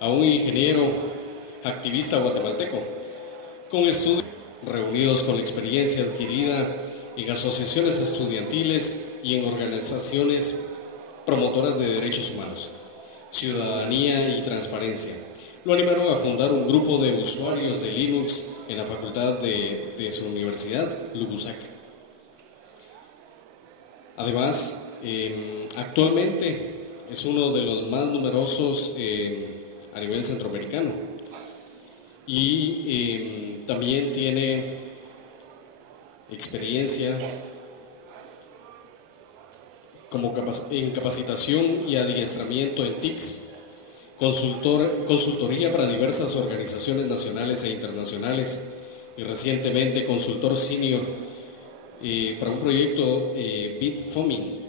A un ingeniero activista guatemalteco con estudios reunidos con la experiencia adquirida en asociaciones estudiantiles y en organizaciones promotoras de derechos humanos, ciudadanía y transparencia. Lo animaron a fundar un grupo de usuarios de Linux en la facultad de su universidad, LUBUSAC. Además, actualmente es uno de los más numerosos a nivel centroamericano y también tiene experiencia en capacitación y adiestramiento en TICs, consultoría para diversas organizaciones nacionales e internacionales y recientemente consultor senior para un proyecto Bitfoming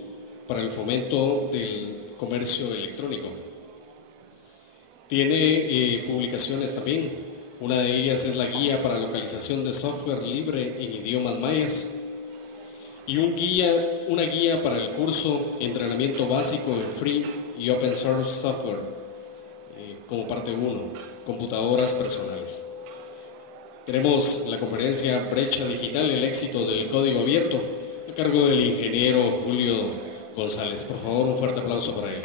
para el fomento del comercio electrónico. Tiene publicaciones también. Una de ellas es la guía para localización de software libre en idiomas mayas y una guía para el curso Entrenamiento Básico en Free y Open Source Software como parte 1, computadoras personales. Tenemos la conferencia Brecha Digital, el éxito del código abierto, a cargo del ingeniero Julio González. Por favor, un fuerte aplauso para él.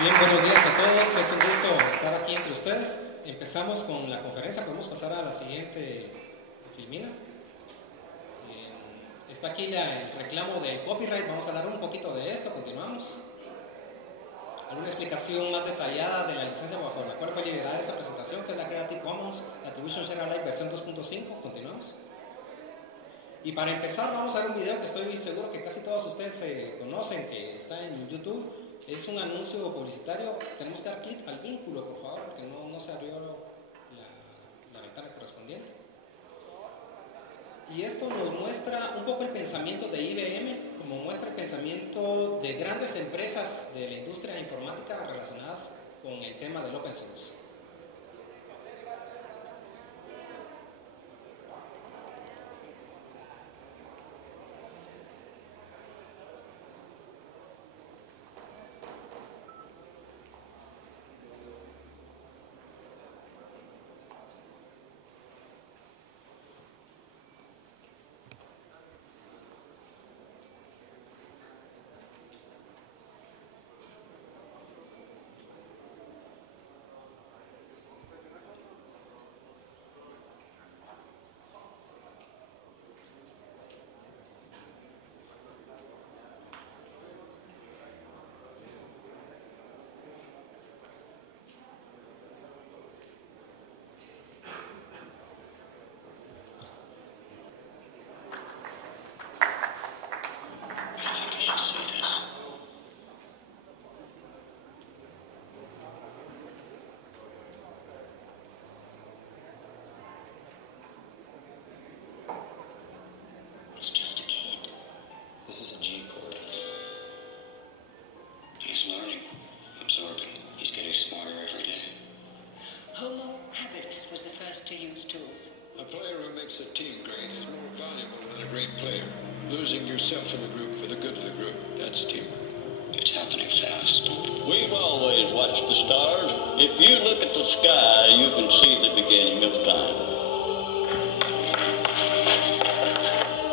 Bien, buenos días a todos. Es un gusto estar aquí entre ustedes. Empezamos con la conferencia. Podemos pasar a la siguiente filmina. Está aquí el reclamo del copyright. Vamos a hablar un poquito de esto. Continuamos. Alguna explicación más detallada de la licencia bajo la cual fue liberada esta presentación, que es la Creative Commons Attribution Share Alike versión 2.5. Continuamos. Y para empezar vamos a ver un video que estoy seguro que casi todos ustedes conocen, que está en YouTube. Es un anuncio publicitario. Tenemos que dar clic al vínculo, por favor, porque no se abrió la ventana correspondiente. Y esto nos muestra un poco el pensamiento de IBM, como muestra el pensamiento de grandes empresas de la industria informática relacionadas con el tema del open source. Losing yourself in the group for the good of the group. That's teamwork. It's happening fast. We've always watched the stars. If you look at the sky, you can see the beginning of time.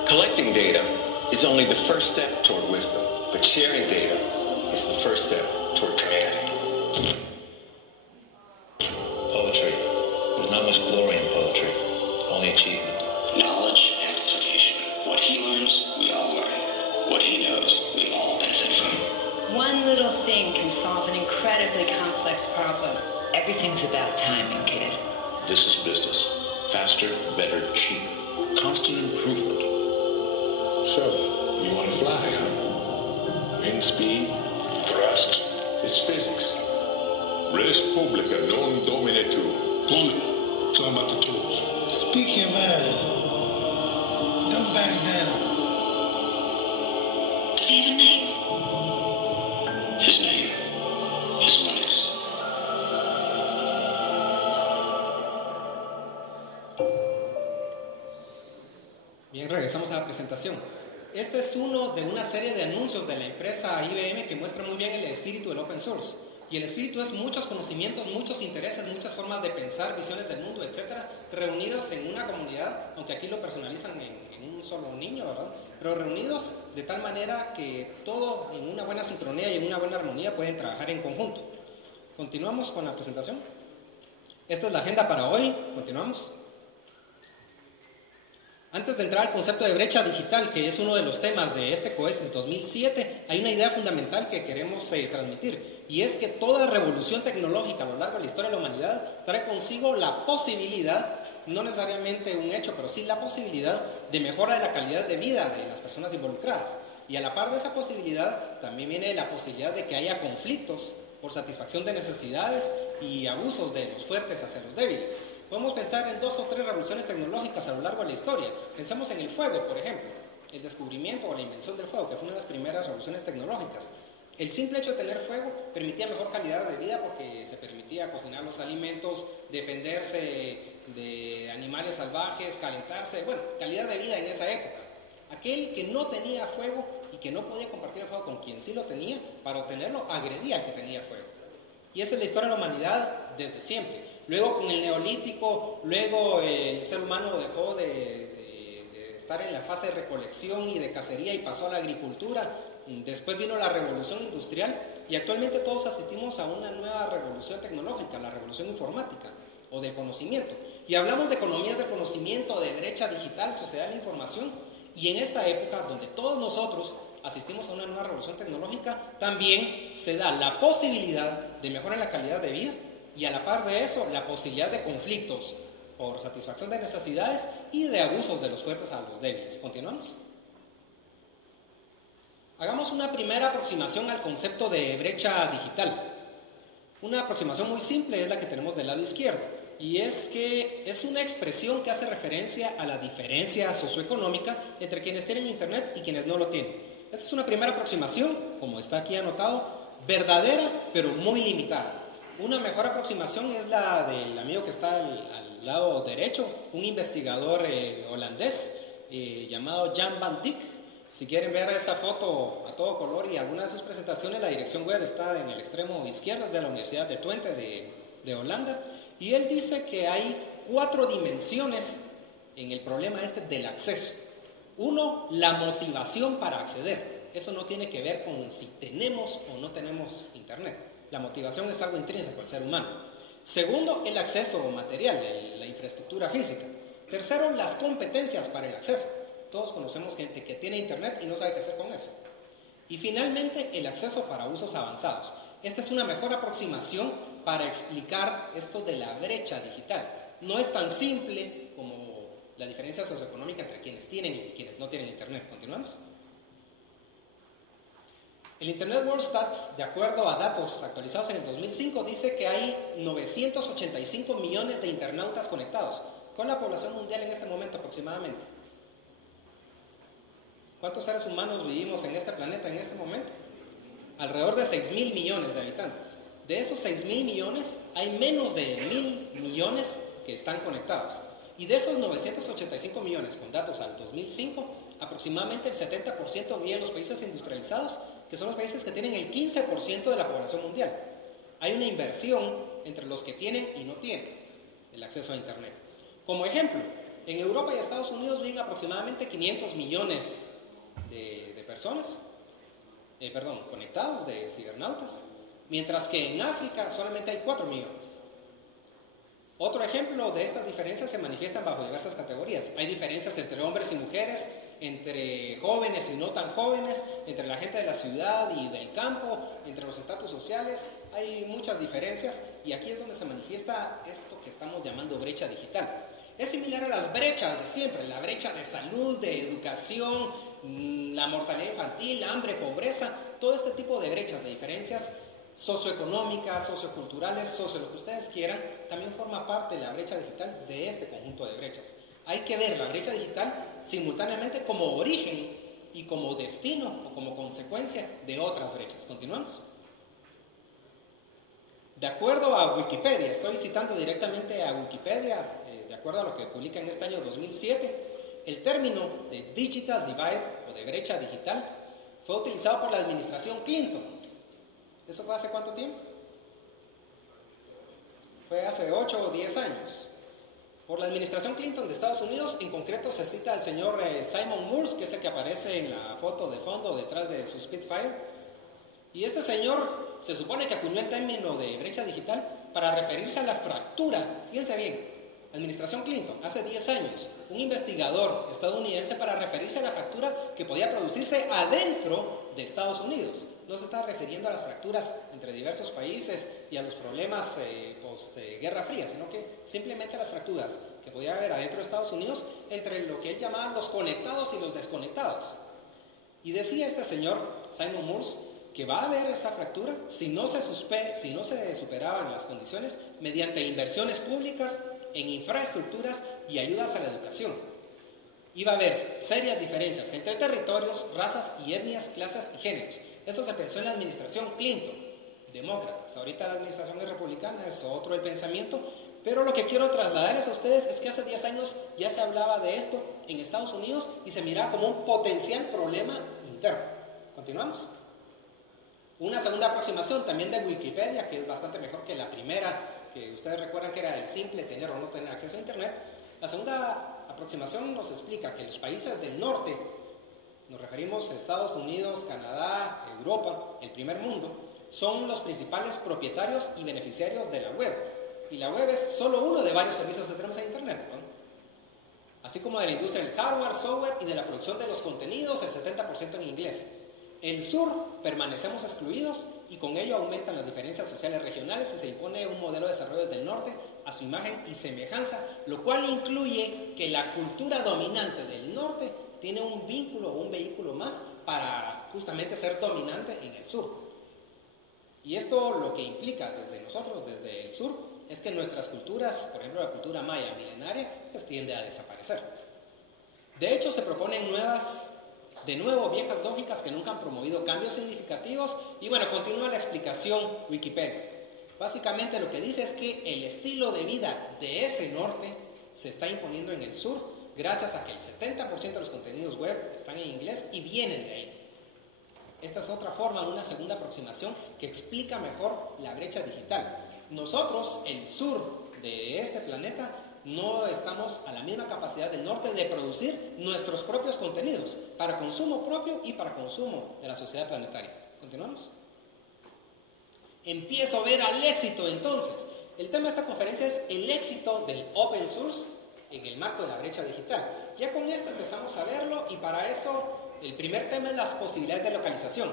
Collecting data is only the first step toward wisdom, but sharing data is the first step toward humanity. Poetry. There's not much glory in poetry. Only achievement. Knowledge and application. What he learns, we all learn. What he knows, we all benefit from. One little thing can solve an incredibly complex problem. Everything's about timing, kid. This is business. Faster, better, cheaper. Constant improvement. So, you want to fly, huh? Wind speed, thrust, is physics. Res publica non domine tu. Tony, talking about the tools. Speak your mind. Don't back down. Does he have a name? His name. His mother's. Bien, regresamos a la presentación. Este es uno de una serie de anuncios de la empresa IBM que muestra muy bien el espíritu del open source. Y el espíritu es muchos conocimientos, muchos intereses, muchas formas de pensar, visiones del mundo, etcétera, reunidos en una comunidad, aunque aquí lo personalizan en un solo niño, ¿verdad? Pero reunidos de tal manera que todo en una buena sincronía y en una buena armonía pueden trabajar en conjunto. Continuamos con la presentación. Esta es la agenda para hoy. Continuamos. Antes de entrar al concepto de brecha digital, que es uno de los temas de este COESIS 2007, hay una idea fundamental que queremos transmitir, y es que toda revolución tecnológica a lo largo de la historia de la humanidad trae consigo la posibilidad, no necesariamente un hecho, pero sí la posibilidad de mejora de la calidad de vida de las personas involucradas. Y a la par de esa posibilidad, también viene la posibilidad de que haya conflictos por satisfacción de necesidades y abusos de los fuertes hacia los débiles. Podemos pensar en 2 o 3 revoluciones tecnológicas a lo largo de la historia. Pensemos en el fuego, por ejemplo, el descubrimiento o la invención del fuego, que fue una de las primeras revoluciones tecnológicas. El simple hecho de tener fuego permitía mejor calidad de vida porque se permitía cocinar los alimentos, defenderse de animales salvajes, calentarse, bueno, calidad de vida en esa época. Aquel que no tenía fuego y que no podía compartir el fuego con quien sí lo tenía, para obtenerlo agredía al que tenía fuego. Y esa es la historia de la humanidad desde siempre. Luego con el neolítico, luego el ser humano dejó de estar en la fase de recolección y de cacería y pasó a la agricultura. Después vino la revolución industrial y actualmente todos asistimos a una nueva revolución tecnológica, la revolución informática o del conocimiento. Y hablamos de economías del conocimiento, de brecha digital, sociedad de la información. Y en esta época donde todos nosotros asistimos a una nueva revolución tecnológica, también se da la posibilidad de mejora en la calidad de vida y a la par de eso, la posibilidad de conflictos por satisfacción de necesidades y de abusos de los fuertes a los débiles. ¿Continuamos? Hagamos una primera aproximación al concepto de brecha digital. Una aproximación muy simple es la que tenemos del lado izquierdo, y es que es una expresión que hace referencia a la diferencia socioeconómica entre quienes tienen internet y quienes no lo tienen. Esta es una primera aproximación, como está aquí anotado, verdadera pero muy limitada. Una mejor aproximación es la del amigo que está al lado derecho, un investigador holandés llamado Jan van Dijk. Si quieren ver esa foto a todo color y alguna de sus presentaciones, la dirección web está en el extremo izquierdo de la Universidad de Twente de Holanda. Y él dice que hay 4 dimensiones en el problema este del acceso. 1, la motivación para acceder. Eso no tiene que ver con si tenemos o no tenemos internet. La motivación es algo intrínseco al ser humano. 2, el acceso material, la infraestructura física. 3, las competencias para el acceso. Todos conocemos gente que tiene internet y no sabe qué hacer con eso. Y finalmente, el acceso para usos avanzados. Esta es una mejor aproximación para explicar esto de la brecha digital. No es tan simple como la diferencia socioeconómica entre quienes tienen y quienes no tienen internet. ¿Continuamos? El Internet World Stats, de acuerdo a datos actualizados en el 2005, dice que hay 985 millones de internautas conectados, con la población mundial en este momento aproximadamente. ¿Cuántos seres humanos vivimos en este planeta en este momento? Alrededor de 6.000 millones de habitantes. De esos 6.000 millones, hay menos de 1.000 millones que están conectados. Y de esos 985 millones, con datos al 2005, aproximadamente el 70% vive en los países industrializados, que son los países que tienen el 15% de la población mundial. Hay una inversión entre los que tienen y no tienen el acceso a Internet. Como ejemplo, en Europa y Estados Unidos viven aproximadamente 500 millones de personas, conectados, de cibernautas, mientras que en África solamente hay 4 millones. Otro ejemplo de estas diferencias se manifiestan bajo diversas categorías. Hay diferencias entre hombres y mujeres, entre jóvenes y no tan jóvenes, entre la gente de la ciudad y del campo, entre los estatus sociales. Hay muchas diferencias y aquí es donde se manifiesta esto que estamos llamando brecha digital. Es similar a las brechas de siempre, la brecha de salud, de educación, la mortalidad infantil, hambre, pobreza, todo este tipo de brechas, de diferencias socioeconómicas, socioculturales, lo que ustedes quieran, también forma parte de la brecha digital de este conjunto de brechas. Hay que ver la brecha digital simultáneamente como origen y como destino o como consecuencia de otras brechas. ¿Continuamos? De acuerdo a Wikipedia, estoy citando directamente a Wikipedia, de acuerdo a lo que publica en este año 2007, el término de Digital Divide o de brecha digital fue utilizado por la administración Clinton. ¿Eso fue hace cuánto tiempo? Fue hace 8 o 10 años. Por la administración Clinton de Estados Unidos, en concreto se cita al señor Simon Moores, que es el que aparece en la foto de fondo detrás de su Spitfire. Y este señor se supone que acuñó el término de brecha digital para referirse a la fractura. Fíjense bien, administración Clinton, hace 10 años, un investigador estadounidense para referirse a la fractura que podía producirse adentro de Estados Unidos. No se está refiriendo a las fracturas entre diversos países y a los problemas post-Guerra Fría, sino que simplemente a las fracturas que podía haber adentro de Estados Unidos entre lo que él llamaba los conectados y los desconectados. Y decía este señor, Simon Moores, que va a haber esa fractura si no se superaban las condiciones mediante inversiones públicas en infraestructuras y ayudas a la educación. Iba a haber serias diferencias entre territorios, razas y etnias, clases y géneros. Eso se pensó en la administración Clinton, demócratas. Ahorita la administración es republicana, es otro el pensamiento, pero lo que quiero trasladarles a ustedes es que hace 10 años ya se hablaba de esto en Estados Unidos y se miraba como un potencial problema interno. ¿Continuamos? Una segunda aproximación también de Wikipedia, que es bastante mejor que la primera, que ustedes recuerdan que era el simple tener o no tener acceso a Internet. La segunda aproximación nos explica que los países del norte, nos referimos a Estados Unidos, Canadá, Europa, el primer mundo, son los principales propietarios y beneficiarios de la web. Y la web es solo uno de varios servicios que tenemos en Internet, ¿no? Así como de la industria del hardware, software y de la producción de los contenidos, el 70% en inglés. El sur permanecemos excluidos y con ello aumentan las diferencias sociales regionales y se impone un modelo de desarrollo desde el norte a su imagen y semejanza, lo cual incluye que la cultura dominante del norte tiene un vínculo o un vehículo más para justamente ser dominante en el sur. Y esto lo que implica desde nosotros, desde el sur, es que nuestras culturas, por ejemplo la cultura maya milenaria, pues tiende a desaparecer. De hecho, se proponen viejas lógicas que nunca han promovido cambios significativos. Y bueno, continúa la explicación Wikipedia. Básicamente lo que dice es que el estilo de vida de ese norte se está imponiendo en el sur gracias a que el 70% de los contenidos web están en inglés y vienen de ahí. Esta es otra forma, una segunda aproximación que explica mejor la brecha digital. Nosotros, el sur de este planeta, no estamos a la misma capacidad del norte de producir nuestros propios contenidos para consumo propio y para consumo de la sociedad planetaria. ¿Continuamos? Empiezo a ver al éxito entonces. El tema de esta conferencia es el éxito del open source en el marco de la brecha digital. Ya con esto empezamos a verlo y para eso el primer tema es las posibilidades de localización.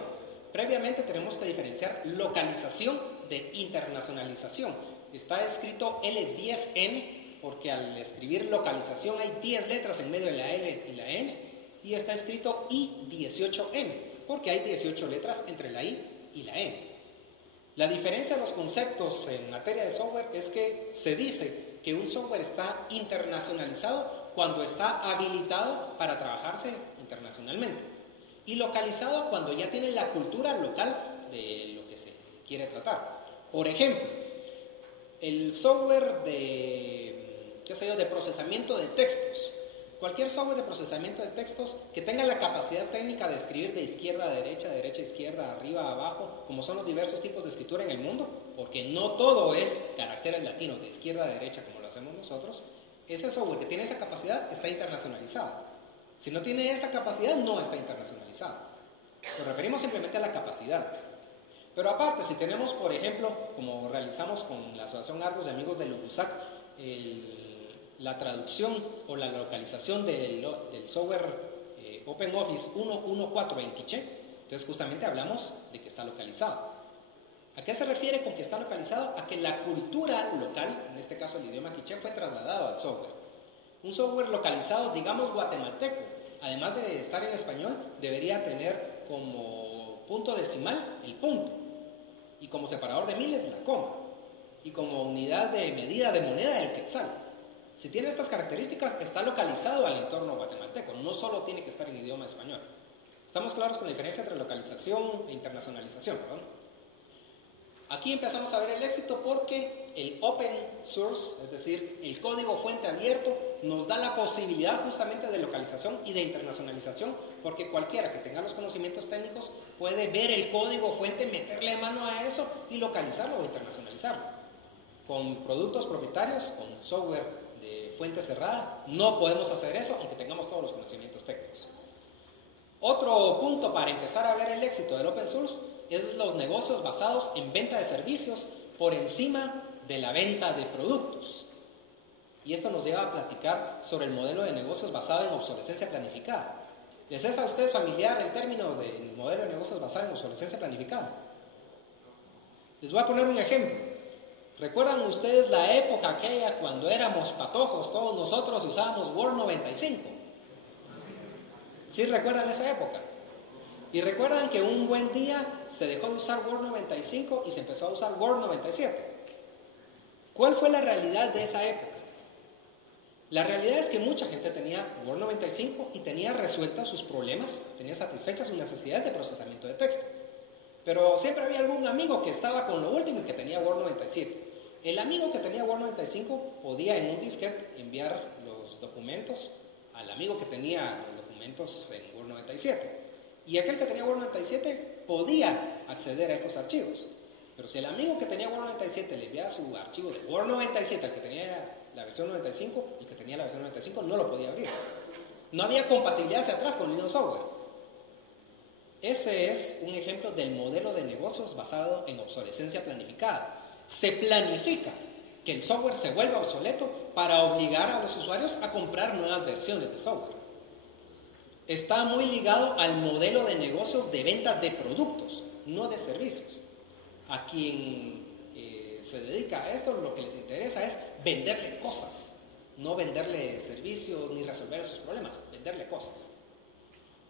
Previamente tenemos que diferenciar localización de internacionalización. Está escrito L10N porque al escribir localización hay 10 letras en medio de la L y la N, y está escrito I18N porque hay 18 letras entre la I y la N. La diferencia de los conceptos en materia de software es que se dice que un software está internacionalizado cuando está habilitado para trabajarse internacionalmente, y localizado cuando ya tiene la cultura local de lo que se quiere tratar. Por ejemplo, el software de procesamiento de textos. Cualquier software de procesamiento de textos que tenga la capacidad técnica de escribir de izquierda a derecha, derecha a izquierda, arriba a abajo, como son los diversos tipos de escritura en el mundo, porque no todo es caracteres latinos de izquierda a derecha como lo hacemos nosotros. Ese software que tiene esa capacidad está internacionalizado. Si no tiene esa capacidad, no está internacionalizado. Nos referimos simplemente a la capacidad. Pero aparte, si tenemos, por ejemplo, como realizamos con la Asociación Argos de Amigos de Lubusac, la traducción o la localización del software OpenOffice 1.1.4 en quiché, entonces justamente hablamos de que está localizado. ¿A qué se refiere con que está localizado? A que la cultura local, en este caso el idioma quiché, fue trasladado al software. Un software localizado, digamos guatemalteco, además de estar en español, debería tener como punto decimal el punto, y como separador de miles la coma, y como unidad de medida de moneda el quetzal. Si tiene estas características, está localizado al entorno guatemalteco, no solo tiene que estar en idioma español. ¿Estamos claros con la diferencia entre localización e internacionalización, ¿verdad? Aquí empezamos a ver el éxito porque el open source, es decir, el código fuente abierto, nos da la posibilidad justamente de localización y de internacionalización, porque cualquiera que tenga los conocimientos técnicos puede ver el código fuente, meterle mano a eso y localizarlo o internacionalizarlo. Con productos propietarios, con software de fuente cerrada, no podemos hacer eso aunque tengamos todos los conocimientos técnicos. Otro punto para empezar a ver el éxito del open source es los negocios basados en venta de servicios por encima de la venta de productos. Y esto nos lleva a platicar sobre el modelo de negocios basado en obsolescencia planificada. ¿Les es a ustedes familiar el término del modelo de negocios basado en obsolescencia planificada? Les voy a poner un ejemplo. ¿Recuerdan ustedes la época aquella cuando éramos patojos todos nosotros y usábamos Word 95? ¿Sí recuerdan esa época? Y recuerdan que un buen día se dejó de usar Word 95 y se empezó a usar Word 97. ¿Cuál fue la realidad de esa época? La realidad es que mucha gente tenía Word 95 y tenía resueltos sus problemas, tenía satisfechas sus necesidades de procesamiento de texto. Pero siempre había algún amigo que estaba con lo último y que tenía Word 97. El amigo que tenía Word 95 podía en un disquete enviar los documentos al amigo que tenía los documentos en Word 97. Y aquel que tenía Word 97 podía acceder a estos archivos. Pero si el amigo que tenía Word 97 le enviaba su archivo de Word 97 al que tenía la versión 95, el que tenía la versión 95 no lo podía abrir. No había compatibilidad hacia atrás con el mismo software. Ese es un ejemplo del modelo de negocios basado en obsolescencia planificada. Se planifica que el software se vuelva obsoleto para obligar a los usuarios a comprar nuevas versiones de software. Está muy ligado al modelo de negocios de venta de productos, no de servicios. A quien se dedica a esto, lo que les interesa es venderle cosas, no venderle servicios ni resolver sus problemas, venderle cosas.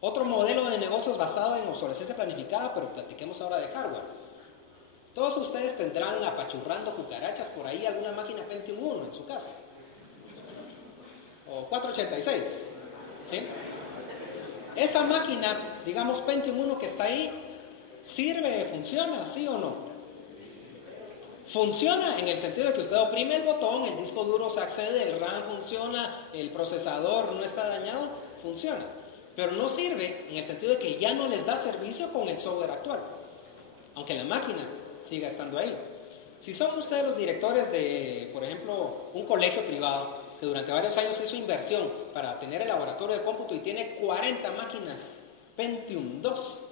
Otro modelo de negocios basado en obsolescencia planificada, pero platiquemos ahora de hardware. Todos ustedes tendrán apachurrando cucarachas por ahí alguna máquina Pentium 1 en su casa. O 486. ¿Sí? Esa máquina, digamos Pentium 1 que está ahí, ¿sirve, funciona, sí o no? Funciona en el sentido de que usted oprime el botón, el disco duro se accede, el RAM funciona, el procesador no está dañado, funciona. Pero no sirve en el sentido de que ya no les da servicio con el software actual, aunque la máquina siga estando ahí. Si son ustedes los directores de, por ejemplo, un colegio privado que durante varios años hizo inversión para tener el laboratorio de cómputo y tiene 40 máquinas Pentium 2,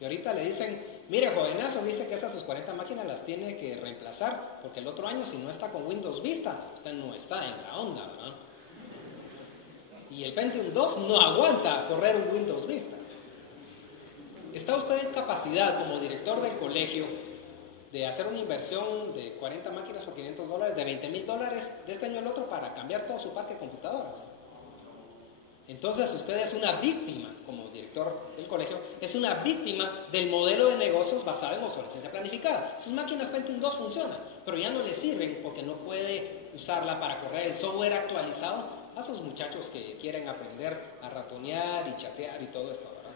y ahorita le dicen, mire jovenazo, dice que esas sus 40 máquinas las tiene que reemplazar, porque el otro año si no está con Windows Vista, usted no está en la onda, ¿verdad? Y el Pentium 2 no aguanta correr un Windows Vista. ¿Está usted en capacidad como director del colegio de hacer una inversión de 40 máquinas por $500, de $20,000 de este año al otro para cambiar todo su parque de computadoras? Entonces usted es una víctima, como director del colegio, es una víctima del modelo de negocios basado en obsolescencia planificada. Sus máquinas Pentium 2 funcionan, pero ya no le sirven porque no puede usarla para correr el software actualizado a esos muchachos que quieren aprender a ratonear y chatear y todo esto, ¿verdad?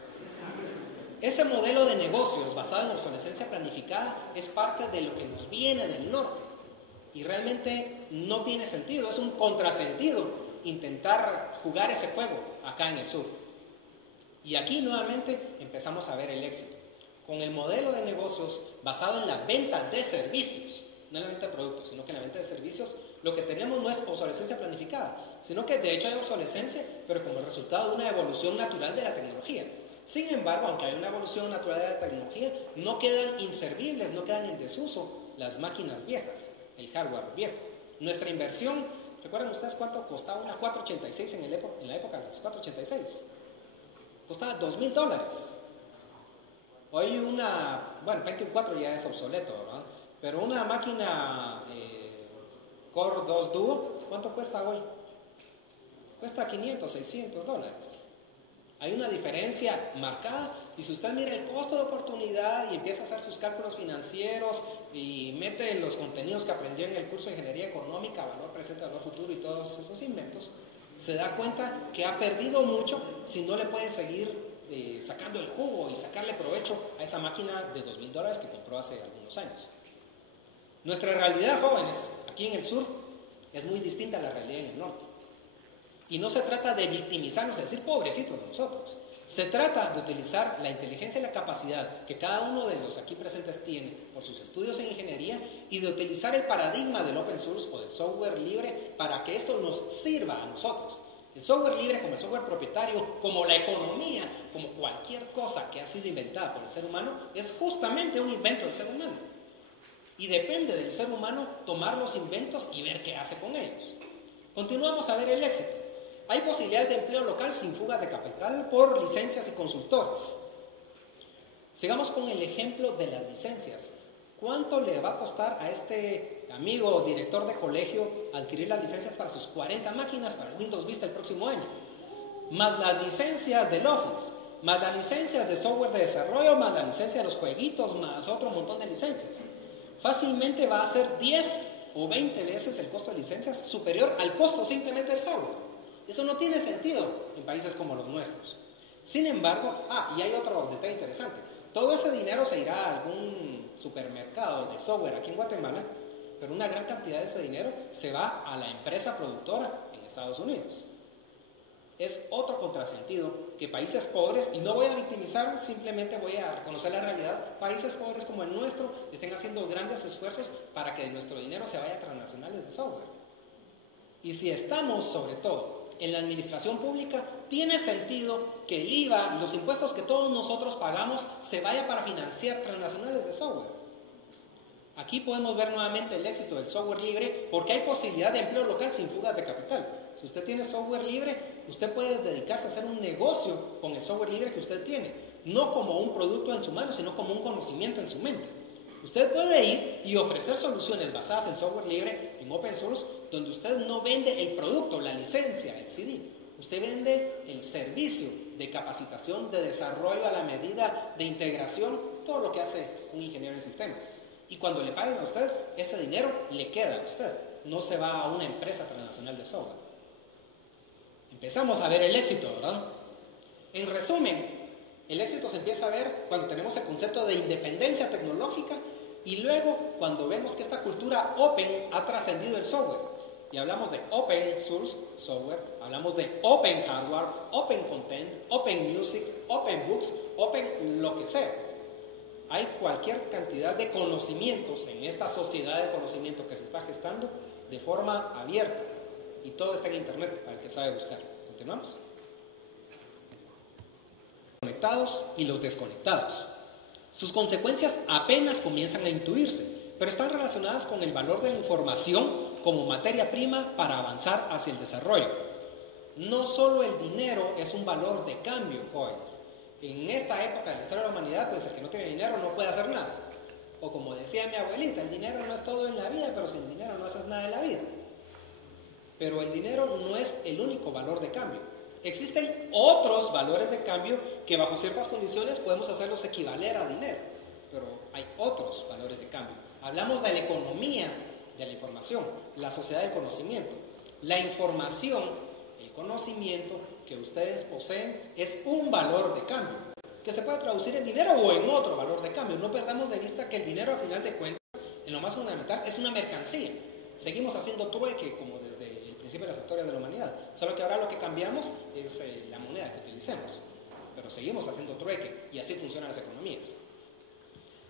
Ese modelo de negocios basado en obsolescencia planificada es parte de lo que nos viene del norte y realmente no tiene sentido, es un contrasentido intentar jugar ese juego acá en el sur. Y aquí nuevamente empezamos a ver el éxito con el modelo de negocios basado en la venta de servicios, no en la venta de productos, sino que en la venta de servicios. Lo que tenemos no es obsolescencia planificada, sino que de hecho hay obsolescencia, pero como resultado de una evolución natural de la tecnología. Sin embargo, aunque hay una evolución natural de la tecnología, no quedan inservibles, no quedan en desuso las máquinas viejas, el hardware viejo. Nuestra inversión, ¿recuerdan ustedes cuánto costaba una 486 en la época de las 486? Costaba $2,000. Hoy bueno, Pentium 4 ya es obsoleto, ¿verdad? Pero una máquina Core 2 Duo, ¿cuánto cuesta hoy? cuesta $500, $600. Hay una diferencia marcada, y si usted mira el costo de oportunidad y empieza a hacer sus cálculos financieros y mete los contenidos que aprendió en el curso de Ingeniería Económica, valor presente, valor futuro y todos esos inventos, se da cuenta que ha perdido mucho si no le puede seguir sacando el jugo y sacarle provecho a esa máquina de $2,000 que compró hace algunos años. Nuestra realidad, jóvenes, aquí en el sur, es muy distinta a la realidad en el norte. Y no se trata de victimizarnos, es decir, pobrecitos de nosotros. Se trata de utilizar la inteligencia y la capacidad que cada uno de los aquí presentes tiene por sus estudios en ingeniería, y de utilizar el paradigma del open source o del software libre para que esto nos sirva a nosotros. El software libre, como el software propietario, como la economía, como cualquier cosa que ha sido inventada por el ser humano, es justamente un invento del ser humano. Y depende del ser humano tomar los inventos y ver qué hace con ellos. Continuamos a ver el éxito. Hay posibilidades de empleo local sin fugas de capital por licencias y consultores. Sigamos con el ejemplo de las licencias. ¿Cuánto le va a costar a este amigo director de colegio adquirir las licencias para sus 40 máquinas para Windows Vista el próximo año? Más las licencias del Office, más las licencias de software de desarrollo, más la licencia de los jueguitos, más otro montón de licencias. Fácilmente va a ser 10 o 20 veces el costo de licencias superior al costo simplemente del hardware. Eso no tiene sentido en países como los nuestros. Sin embargo, y hay otro detalle interesante. Todo ese dinero se irá a algún supermercado de software aquí en Guatemala, pero una gran cantidad de ese dinero se va a la empresa productora en Estados Unidos. Es otro contrasentido que países pobres, y no voy a victimizar, simplemente voy a reconocer la realidad, países pobres como el nuestro estén haciendo grandes esfuerzos para que nuestro dinero se vaya a transnacionales de software. Y si estamos, sobre todo, en la administración pública, tiene sentido que el IVA, los impuestos que todos nosotros pagamos, se vaya para financiar transnacionales de software. Aquí podemos ver nuevamente el éxito del software libre, porque hay posibilidad de empleo local sin fugas de capital. Si usted tiene software libre, usted puede dedicarse a hacer un negocio con el software libre que usted tiene, no como un producto en su mano, sino como un conocimiento en su mente. Usted puede ir y ofrecer soluciones basadas en software libre, en open source, donde usted no vende el producto, la licencia, el CD. Usted vende el servicio de capacitación, de desarrollo a la medida, de integración, todo lo que hace un ingeniero en sistemas. Y cuando le paguen a usted, ese dinero le queda a usted, no se va a una empresa transnacional de software. Empezamos a ver el éxito, ¿verdad? En resumen, el éxito se empieza a ver cuando tenemos el concepto de independencia tecnológica, y luego cuando vemos que esta cultura open ha trascendido el software. Y hablamos de open source software, hablamos de open hardware, open content, open music, open books, open lo que sea. Hay cualquier cantidad de conocimientos en esta sociedad de conocimiento que se está gestando de forma abierta, y todo está en internet para el que sabe buscar. ¿Continuamos? Conectados y los desconectados. Sus consecuencias apenas comienzan a intuirse, pero están relacionadas con el valor de la información como materia prima para avanzar hacia el desarrollo. No solo el dinero es un valor de cambio, jóvenes. En esta época de la historia de la humanidad, pues el que no tiene dinero no puede hacer nada. O como decía mi abuelita, el dinero no es todo en la vida, pero sin dinero no haces nada en la vida. Pero el dinero no es el único valor de cambio. Existen otros valores de cambio que bajo ciertas condiciones podemos hacerlos equivaler a dinero, pero hay otros valores de cambio. Hablamos de la economía de la información, la sociedad del conocimiento. La información, el conocimiento que ustedes poseen es un valor de cambio, que se puede traducir en dinero o en otro valor de cambio. No perdamos de vista que el dinero, a final de cuentas, en lo más fundamental, es una mercancía. Seguimos haciendo trueque como desde el principio de las historias de la humanidad, solo que ahora lo que cambiamos es la moneda que utilicemos, pero seguimos haciendo trueque, y así funcionan las economías.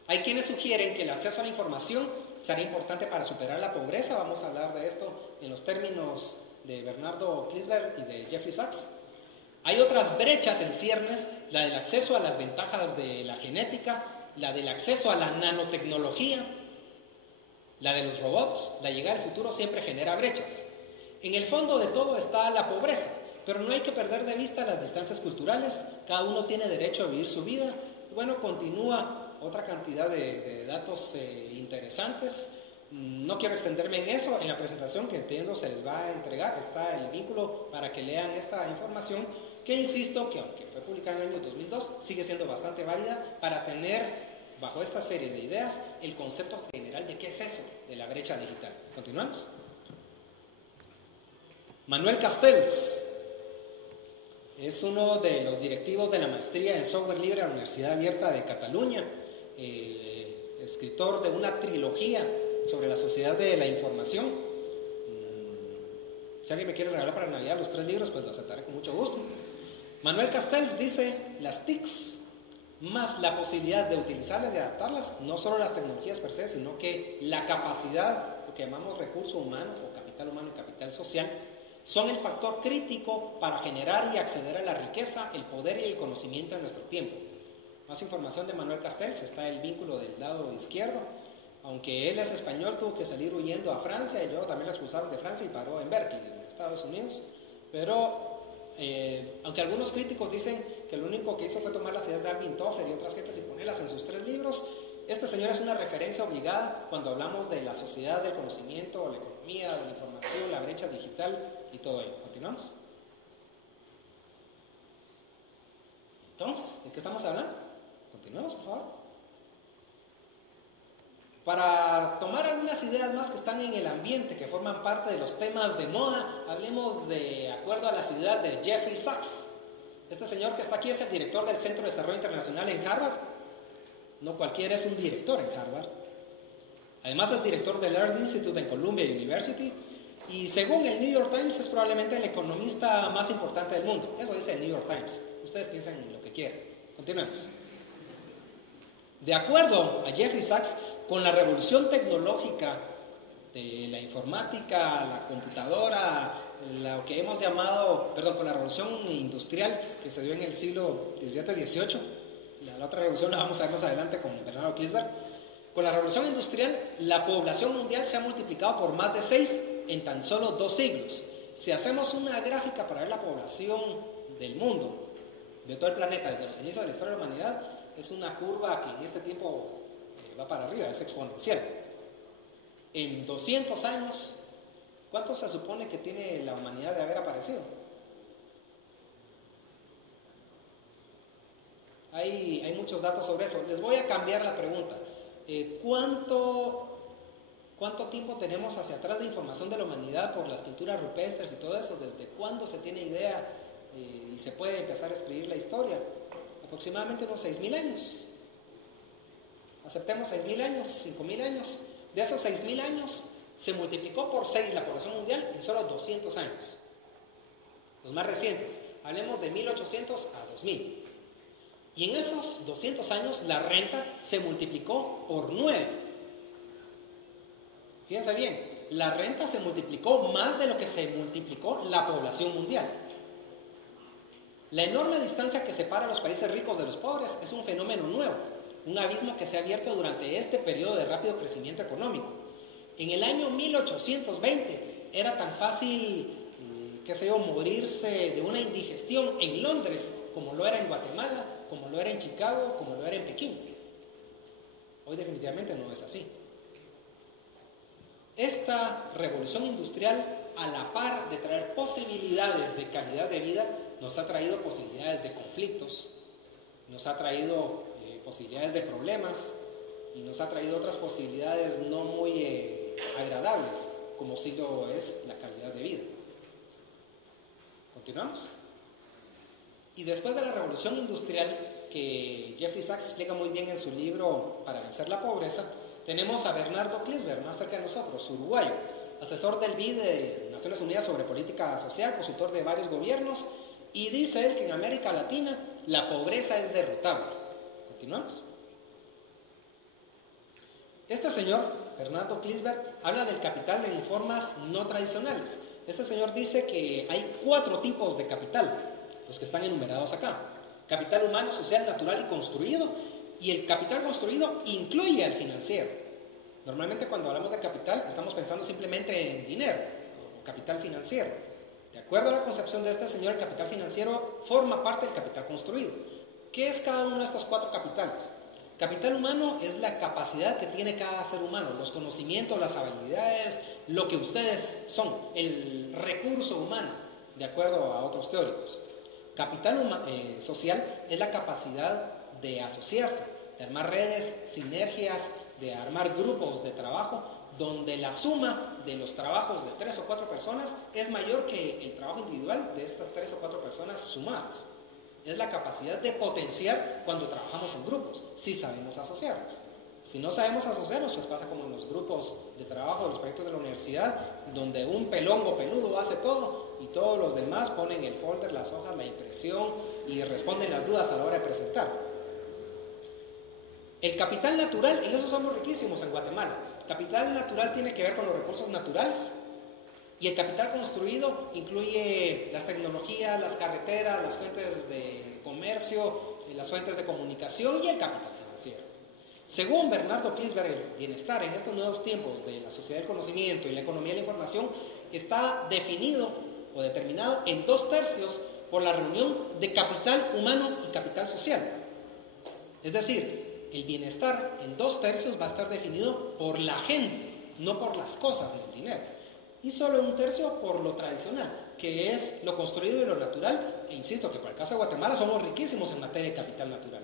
Hay quienes sugieren que el acceso a la información será importante para superar la pobreza. Vamos a hablar de esto en los términos de Bernardo Klinsberg y de Jeffrey Sachs. Hay otras brechas en ciernes, la del acceso a las ventajas de la genética, la del acceso a la nanotecnología, la de los robots. La llegada al futuro siempre genera brechas. En el fondo de todo está la pobreza, pero no hay que perder de vista las distancias culturales. Cada uno tiene derecho a vivir su vida. Bueno, continúa otra cantidad de datos interesantes. No quiero extenderme en eso. En la presentación que entiendo se les va a entregar está el vínculo para que lean esta información, que insisto que aunque fue publicada en el año 2002, sigue siendo bastante válida para tener bajo esta serie de ideas el concepto general de qué es eso de la brecha digital. ¿Continuamos? Manuel Castells es uno de los directivos de la maestría en software libre de la Universidad Abierta de Cataluña, escritor de una trilogía sobre la sociedad de la información. Si alguien me quiere regalar para Navidad los 3 libros, pues lo aceptaré con mucho gusto. Manuel Castells dice: las TICs más la posibilidad de utilizarlas y adaptarlas, no solo las tecnologías per se, sino que la capacidad, lo que llamamos recurso humano o capital humano y capital social, son el factor crítico para generar y acceder a la riqueza, el poder y el conocimiento de nuestro tiempo. Más información de Manuel Castells, está el vínculo del lado izquierdo. Aunque él es español, tuvo que salir huyendo a Francia, y luego también lo expulsaron de Francia y paró en Berkeley, en Estados Unidos. Pero, aunque algunos críticos dicen que lo único que hizo fue tomar las ideas de Alvin Toffler y otras gentes y ponerlas en sus 3 libros, este señor es una referencia obligada cuando hablamos de la sociedad del conocimiento, la economía, de la información, la brecha digital y todo ello. ¿Continuamos? Entonces, ¿de qué estamos hablando? Continuemos, por favor. Para tomar algunas ideas más que están en el ambiente, que forman parte de los temas de moda, hablemos de acuerdo a las ideas de Jeffrey Sachs. Este señor que está aquí es el director del Centro de Desarrollo Internacional en Harvard. No cualquiera es un director en Harvard. Además es director del Earth Institute en Columbia University. Y según el New York Times es probablemente el economista más importante del mundo. Eso dice el New York Times. Ustedes piensen lo que quieran. Continuemos. De acuerdo a Jeffrey Sachs, con la revolución tecnológica de la informática, la computadora, lo que hemos llamado, con la revolución industrial que se dio en el siglo XVII-XVIII, la otra revolución la vamos a ver más adelante con Bernardo Klinsberg. Con la revolución industrial, la población mundial se ha multiplicado por más de 6 en tan solo 2 siglos. Si hacemos una gráfica para ver la población del mundo, de todo el planeta, desde los inicios de la historia de la humanidad, es una curva que en este tiempo va para arriba, es exponencial. En 200 años, ¿cuánto se supone que tiene la humanidad de haber aparecido? Hay muchos datos sobre eso. Les voy a cambiar la pregunta. ¿Cuánto tiempo tenemos hacia atrás de información de la humanidad por las pinturas rupestres y todo eso? ¿Desde cuándo se tiene idea y se puede empezar a escribir la historia? Aproximadamente unos 6.000 años. Aceptemos 6.000 años, 5.000 años. De esos 6.000 años se multiplicó por 6 la población mundial en solo 200 años. Los más recientes. Hablemos de 1800 a 2000. Y en esos 200 años la renta se multiplicó por 9. Fíjense bien, la renta se multiplicó más de lo que se multiplicó la población mundial. La enorme distancia que separa a los países ricos de los pobres es un fenómeno nuevo, un abismo que se ha abierto durante este periodo de rápido crecimiento económico. En el año 1820 era tan fácil, morirse de una indigestión en Londres como lo era en Guatemala, como lo era en Chicago, como lo era en Pekín. Hoy definitivamente no es así. Esta revolución industrial, a la par de traer posibilidades de calidad de vida, nos ha traído posibilidades de conflictos, nos ha traído posibilidades de problemas y nos ha traído otras posibilidades no muy agradables, como sí lo es la calidad de vida. ¿Continuamos? Y después de la revolución industrial, que Jeffrey Sachs explica muy bien en su libro Para vencer la pobreza, tenemos a Bernardo Klinsberg, más cerca de nosotros, uruguayo, asesor del BID de Naciones Unidas sobre política social, consultor de varios gobiernos, y dice él que en América Latina la pobreza es derrotable. ¿Continuamos? Este señor, Bernardo Klinsberg, habla del capital en formas no tradicionales. Este señor dice que hay 4 tipos de capital, los que están enumerados acá. Capital humano, social, natural y construido. Y el capital construido incluye al financiero. Normalmente cuando hablamos de capital estamos pensando simplemente en dinero, o capital financiero. De acuerdo a la concepción de este señor, el capital financiero forma parte del capital construido. ¿Qué es cada uno de estos 4 capitales? Capital humano es la capacidad que tiene cada ser humano, los conocimientos, las habilidades, lo que ustedes son, el recurso humano, de acuerdo a otros teóricos. Capital social es la capacidad de asociarse, de armar redes, sinergias, de armar grupos de trabajo, donde la suma de los trabajos de 3 o 4 personas es mayor que el trabajo individual de estas 3 o 4 personas sumadas. Es la capacidad de potenciar cuando trabajamos en grupos, si sabemos asociarnos. Si no sabemos asociarnos, pues pasa como en los grupos de trabajo de los proyectos de la universidad, donde un pelongo peludo hace todo y todos los demás ponen el folder, las hojas, la impresión y responden las dudas a la hora de presentar. El capital natural, en eso somos riquísimos en Guatemala. Capital natural tiene que ver con los recursos naturales. Y el capital construido incluye las tecnologías, las carreteras, las fuentes de comercio, las fuentes de comunicación y el capital financiero. Según Bernardo Klinsberg, el bienestar en estos nuevos tiempos de la sociedad del conocimiento y la economía de la información está definido o determinado en 2/3 por la reunión de capital humano y capital social. Es decir, el bienestar en 2/3 va a estar definido por la gente, no por las cosas ni el dinero. Y solo 1/3 por lo tradicional, que es lo construido y lo natural. E insisto que para el caso de Guatemala somos riquísimos en materia de capital natural.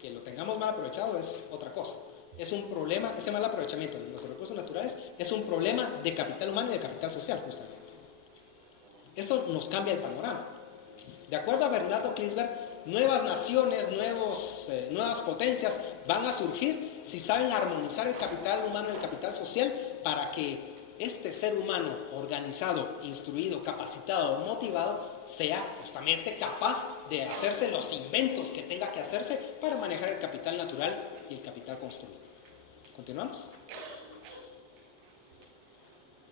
Que lo tengamos mal aprovechado es otra cosa. Es un problema, ese mal aprovechamiento de los recursos naturales es un problema de capital humano y de capital social, justamente. Esto nos cambia el panorama. De acuerdo a Bernardo Klinsberg, nuevas naciones, nuevas potencias van a surgir si saben armonizar el capital humano y el capital social para que este ser humano organizado, instruido, capacitado, motivado, sea justamente capaz de hacerse los inventos que tenga que hacerse para manejar el capital natural y el capital construido. ¿Continuamos?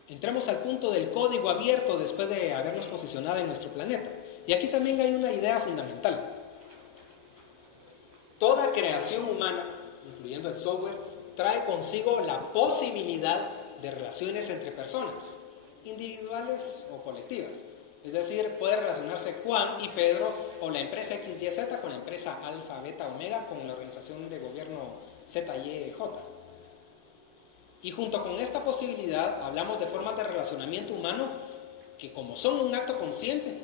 Entramos al punto del código abierto después de habernos posicionado en nuestro planeta. Y aquí también hay una idea fundamental. Toda creación humana, incluyendo el software, trae consigo la posibilidad de relaciones entre personas, individuales o colectivas. Es decir, puede relacionarse Juan y Pedro o la empresa XYZ con la empresa Alfa, Beta, Omega con la organización de gobierno ZYJ. Y junto con esta posibilidad hablamos de formas de relacionamiento humano que como son un acto consciente,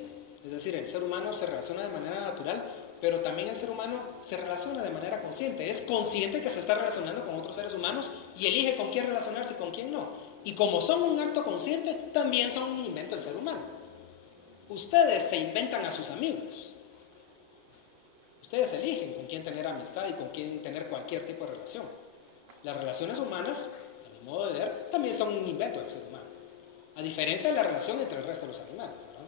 es decir, el ser humano se relaciona de manera natural, pero también el ser humano se relaciona de manera consciente. Es consciente que se está relacionando con otros seres humanos y elige con quién relacionarse y con quién no. Y como son un acto consciente, también son un invento del ser humano. Ustedes se inventan a sus amigos. Ustedes eligen con quién tener amistad y con quién tener cualquier tipo de relación. Las relaciones humanas, a mi modo de ver, también son un invento del ser humano. A diferencia de la relación entre el resto de los animales, ¿no?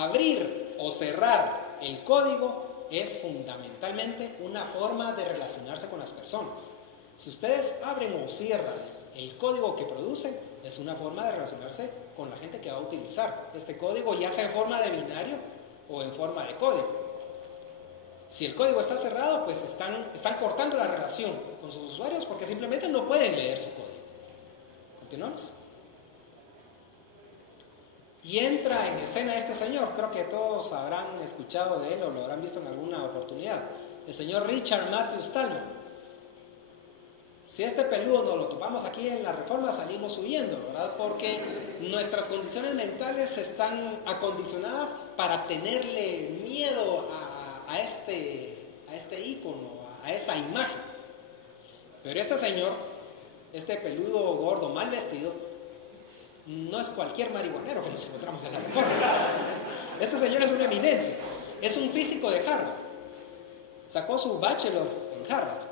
Abrir o cerrar el código es fundamentalmente una forma de relacionarse con las personas. Si ustedes abren o cierran el código que producen, es una forma de relacionarse con la gente que va a utilizar este código, ya sea en forma de binario o en forma de código. Si el código está cerrado, pues están cortando la relación con sus usuarios porque simplemente no pueden leer su código. ¿Continuamos? Y entra en escena este señor, creo que todos habrán escuchado de él o lo habrán visto en alguna oportunidad, el señor Richard Matthew Stallman. Si este peludo nos lo topamos aquí en la Reforma, salimos huyendo, ¿verdad? Porque nuestras condiciones mentales están acondicionadas para tenerle miedo a este ícono, a esa imagen. Pero este señor, este peludo gordo mal vestido, no es cualquier marihuanero que nos encontramos en la Reforma. Este señor es una eminencia, es un físico de Harvard, sacó su bachelor en Harvard.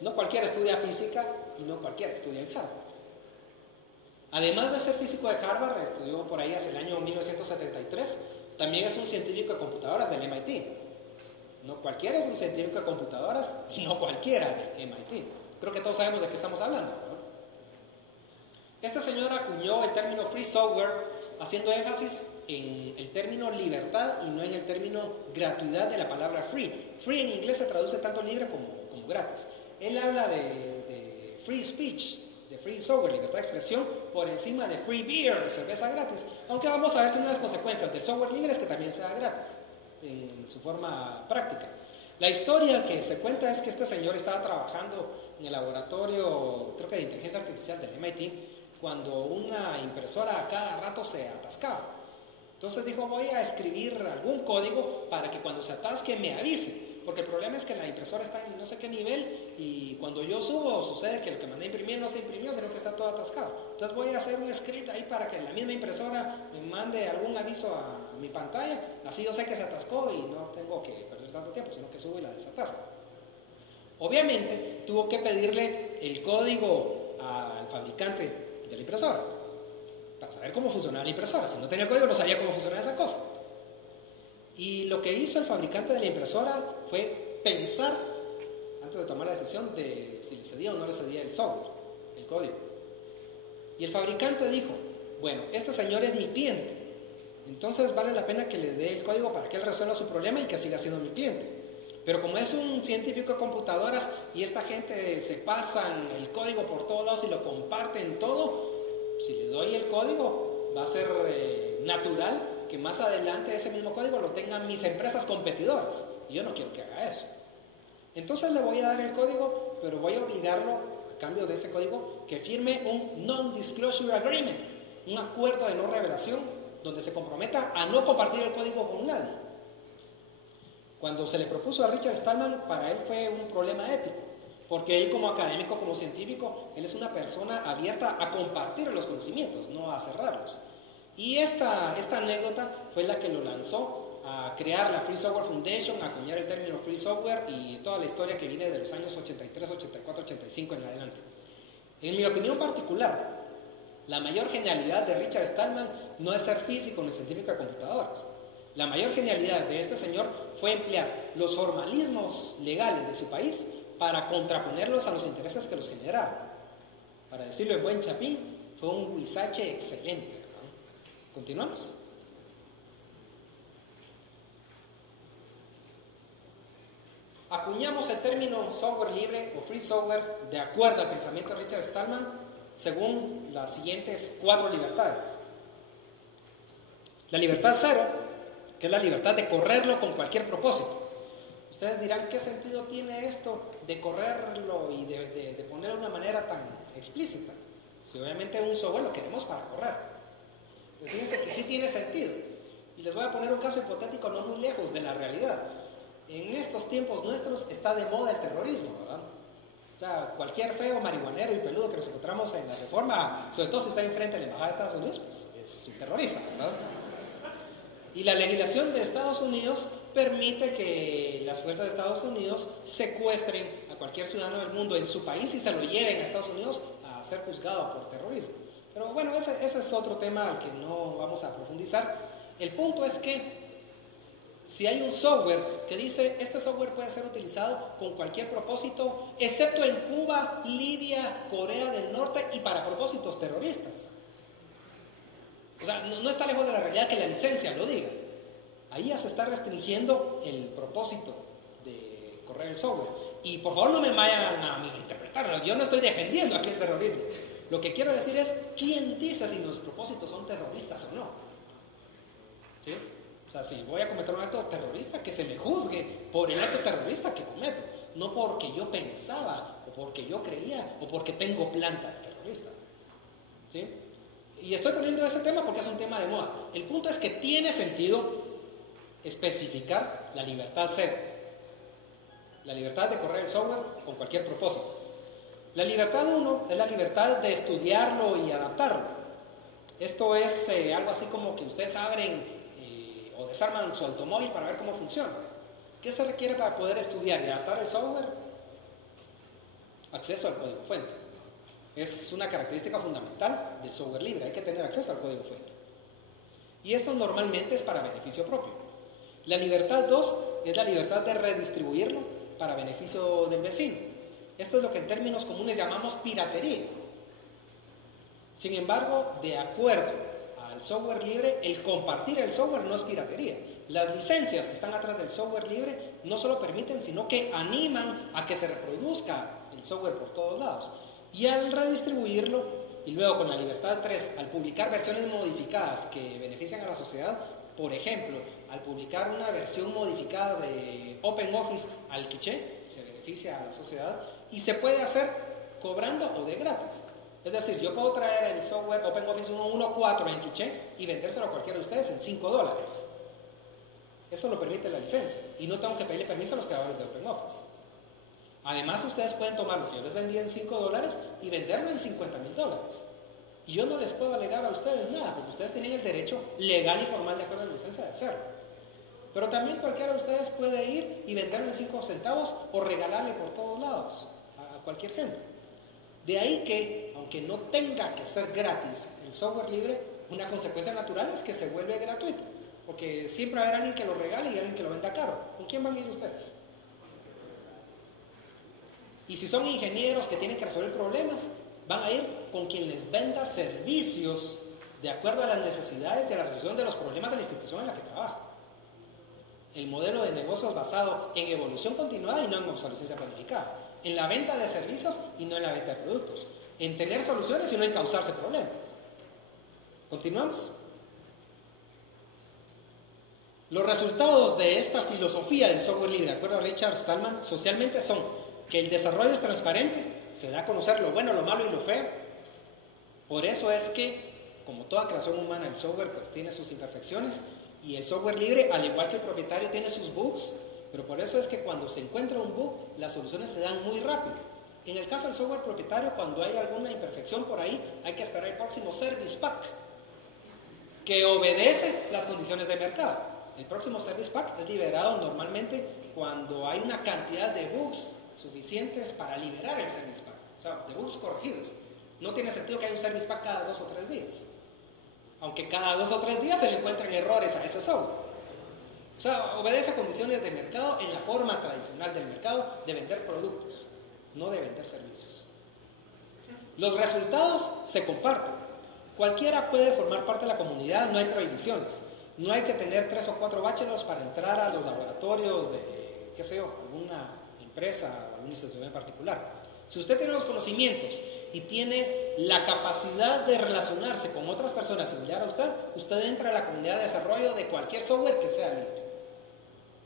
No cualquiera estudia física y no cualquiera estudia en Harvard. Además de ser físico de Harvard, estudió por ahí hacia el año 1973, también es un científico de computadoras del MIT. No cualquiera es un científico de computadoras y no cualquiera del MIT. Creo que todos sabemos de qué estamos hablando, ¿no? Este señor acuñó el término free software haciendo énfasis en el término libertad y no en el término gratuidad de la palabra free. Free en inglés se traduce tanto libre como gratis. Él habla de free speech, de free software, libertad de expresión, por encima de free beer, de cerveza gratis. Aunque vamos a ver que una de las consecuencias del software libre es que también sea gratis, en su forma práctica. La historia que se cuenta es que este señor estaba trabajando en el laboratorio, creo que de inteligencia artificial del MIT, cuando una impresora a cada rato se atascaba. Entonces dijo, voy a escribir algún código para que cuando se atasque me avise, porque el problema es que la impresora está en no sé qué nivel y cuando yo subo sucede que lo que mandé a imprimir no se imprimió, sino que está todo atascado. Entonces voy a hacer un script ahí para que la misma impresora me mande algún aviso a mi pantalla, así yo sé que se atascó y no tengo que perder tanto tiempo, sino que subo y la desatasco. Obviamente tuvo que pedirle el código al fabricante de la impresora para saber cómo funcionaba la impresora. Si no tenía el código no sabía cómo funcionaba esa cosa. Y lo que hizo el fabricante de la impresora fue pensar antes de tomar la decisión de si le cedía o no le cedía el software, el código. Y el fabricante dijo, bueno, este señor es mi cliente, entonces vale la pena que le dé el código para que él resuelva su problema y que siga siendo mi cliente. Pero como es un científico de computadoras y esta gente se pasan el código por todos lados y lo comparten todo, si le doy el código va a ser natural que más adelante ese mismo código lo tengan mis empresas competidoras y yo no quiero que haga eso. Entonces le voy a dar el código, pero voy a obligarlo a cambio de ese código que firme un Non-Disclosure Agreement, un acuerdo de no revelación donde se comprometa a no compartir el código con nadie. Cuando se le propuso a Richard Stallman, para él fue un problema ético, porque él como académico, como científico, él es una persona abierta a compartir los conocimientos, no a cerrarlos. Y esta anécdota fue la que lo lanzó a crear la Free Software Foundation, a acuñar el término Free Software y toda la historia que viene de los años 83, 84, 85 en adelante. En mi opinión particular, la mayor genialidad de Richard Stallman no es ser físico ni científico de computadoras. La mayor genialidad de este señor fue emplear los formalismos legales de su país para contraponerlos a los intereses que los generaron. Para decirlo en buen chapín, fue un huizache excelente. Continuamos. Acuñamos el término software libre o free software de acuerdo al pensamiento de Richard Stallman según las siguientes 4 libertades. La libertad 0, que es la libertad de correrlo con cualquier propósito. Ustedes dirán, ¿qué sentido tiene esto de correrlo y de ponerlo de una manera tan explícita? Si obviamente un software lo queremos para correr. Pues fíjense que sí tiene sentido. Y les voy a poner un caso hipotético no muy lejos de la realidad. En estos tiempos nuestros está de moda el terrorismo, ¿verdad? O sea, cualquier feo, marihuanero y peludo que nos encontramos en la Reforma, sobre todo si está enfrente de la Embajada de Estados Unidos, pues es un terrorista, ¿verdad? Y la legislación de Estados Unidos permite que las fuerzas de Estados Unidos secuestren a cualquier ciudadano del mundo en su país y se lo lleven a Estados Unidos a ser juzgado por terrorismo. Pero bueno, ese es otro tema al que no vamos a profundizar. El punto es que si hay un software que dice este software puede ser utilizado con cualquier propósito, excepto en Cuba, Libia, Corea del Norte y para propósitos terroristas. O sea, no está lejos de la realidad que la licencia lo diga. Ahí ya se está restringiendo el propósito de correr el software. Y por favor no me vayan a malinterpretar, yo no estoy defendiendo aquí el terrorismo. Lo que quiero decir es, ¿quién dice si los propósitos son terroristas o no? ¿Sí? O sea, si voy a cometer un acto terrorista, que se me juzgue por el acto terrorista que cometo, no porque yo pensaba, o porque yo creía, o porque tengo planta de terrorista. ¿Sí? Y estoy poniendo ese tema porque es un tema de moda. El punto es que tiene sentido especificar la libertad 0. La libertad de correr el software con cualquier propósito. La libertad 1 es la libertad de estudiarlo y adaptarlo. Esto es algo así como que ustedes abren o desarman su automóvil para ver cómo funciona. ¿Qué se requiere para poder estudiar y adaptar el software? Acceso al código fuente. Es una característica fundamental del software libre, hay que tener acceso al código fuente. Y esto normalmente es para beneficio propio. La libertad 2 es la libertad de redistribuirlo para beneficio del vecino. Esto es lo que en términos comunes llamamos piratería. Sin embargo, de acuerdo al software libre, el compartir el software no es piratería. Las licencias que están atrás del software libre no solo permiten, sino que animan a que se reproduzca el software por todos lados. Y al redistribuirlo, y luego con la libertad 3, al publicar versiones modificadas que benefician a la sociedad, Por ejemplo, al publicar una versión modificada de OpenOffice al quiché, se beneficia a la sociedad y se puede hacer cobrando o de gratis. Es decir, yo puedo traer el software OpenOffice 1.1.4 en quiché y vendérselo a cualquiera de ustedes en $5. Eso lo permite la licencia y no tengo que pedirle permiso a los creadores de OpenOffice. Además, ustedes pueden tomar lo que yo les vendí en $5 y venderlo en $50,000. Y yo no les puedo alegar a ustedes nada, porque ustedes tienen el derecho legal y formal de acuerdo a la licencia de hacerlo. Pero también cualquiera de ustedes puede ir y venderlo en 5 centavos o regalarle por todos lados a cualquier gente. De ahí que, aunque no tenga que ser gratis el software libre, una consecuencia natural es que se vuelve gratuito. Porque siempre va a haber alguien que lo regale y alguien que lo venda caro. ¿Con quién van a ir ustedes? Y si son ingenieros que tienen que resolver problemas, van a ir con quien les venda servicios de acuerdo a las necesidades y a la resolución de los problemas de la institución en la que trabaja. El modelo de negocios basado en evolución continuada y no en obsolescencia planificada. En la venta de servicios y no en la venta de productos. En tener soluciones y no en causarse problemas. ¿Continuamos? Los resultados de esta filosofía del software libre, de acuerdo a Richard Stallman, socialmente son que el desarrollo es transparente, se da a conocer lo bueno, lo malo y lo feo. Por eso es que, como toda creación humana, el software pues tiene sus imperfecciones y el software libre, al igual que el propietario, tiene sus bugs, pero por eso es que cuando se encuentra un bug, las soluciones se dan muy rápido. En el caso del software propietario, cuando hay alguna imperfección por ahí, hay que esperar el próximo Service Pack, que obedece las condiciones de mercado. El próximo Service Pack es liberado normalmente cuando hay una cantidad de bugs suficientes para liberar el Service Pack, o sea, de bugs corregidos. No tiene sentido que haya un Service Pack cada 2 o 3 días, aunque cada 2 o 3 días se le encuentren errores a ese software. O sea, obedece a condiciones de mercado en la forma tradicional del mercado de vender productos, no de vender servicios. Los resultados se comparten. Cualquiera puede formar parte de la comunidad, no hay prohibiciones. No hay que tener 3 o 4 bachelors para entrar a los laboratorios de, qué sé yo, alguna empresa o alguna institución en particular. Si usted tiene los conocimientos y tiene la capacidad de relacionarse con otras personas similar a usted, usted entra a la comunidad de desarrollo de cualquier software que sea libre.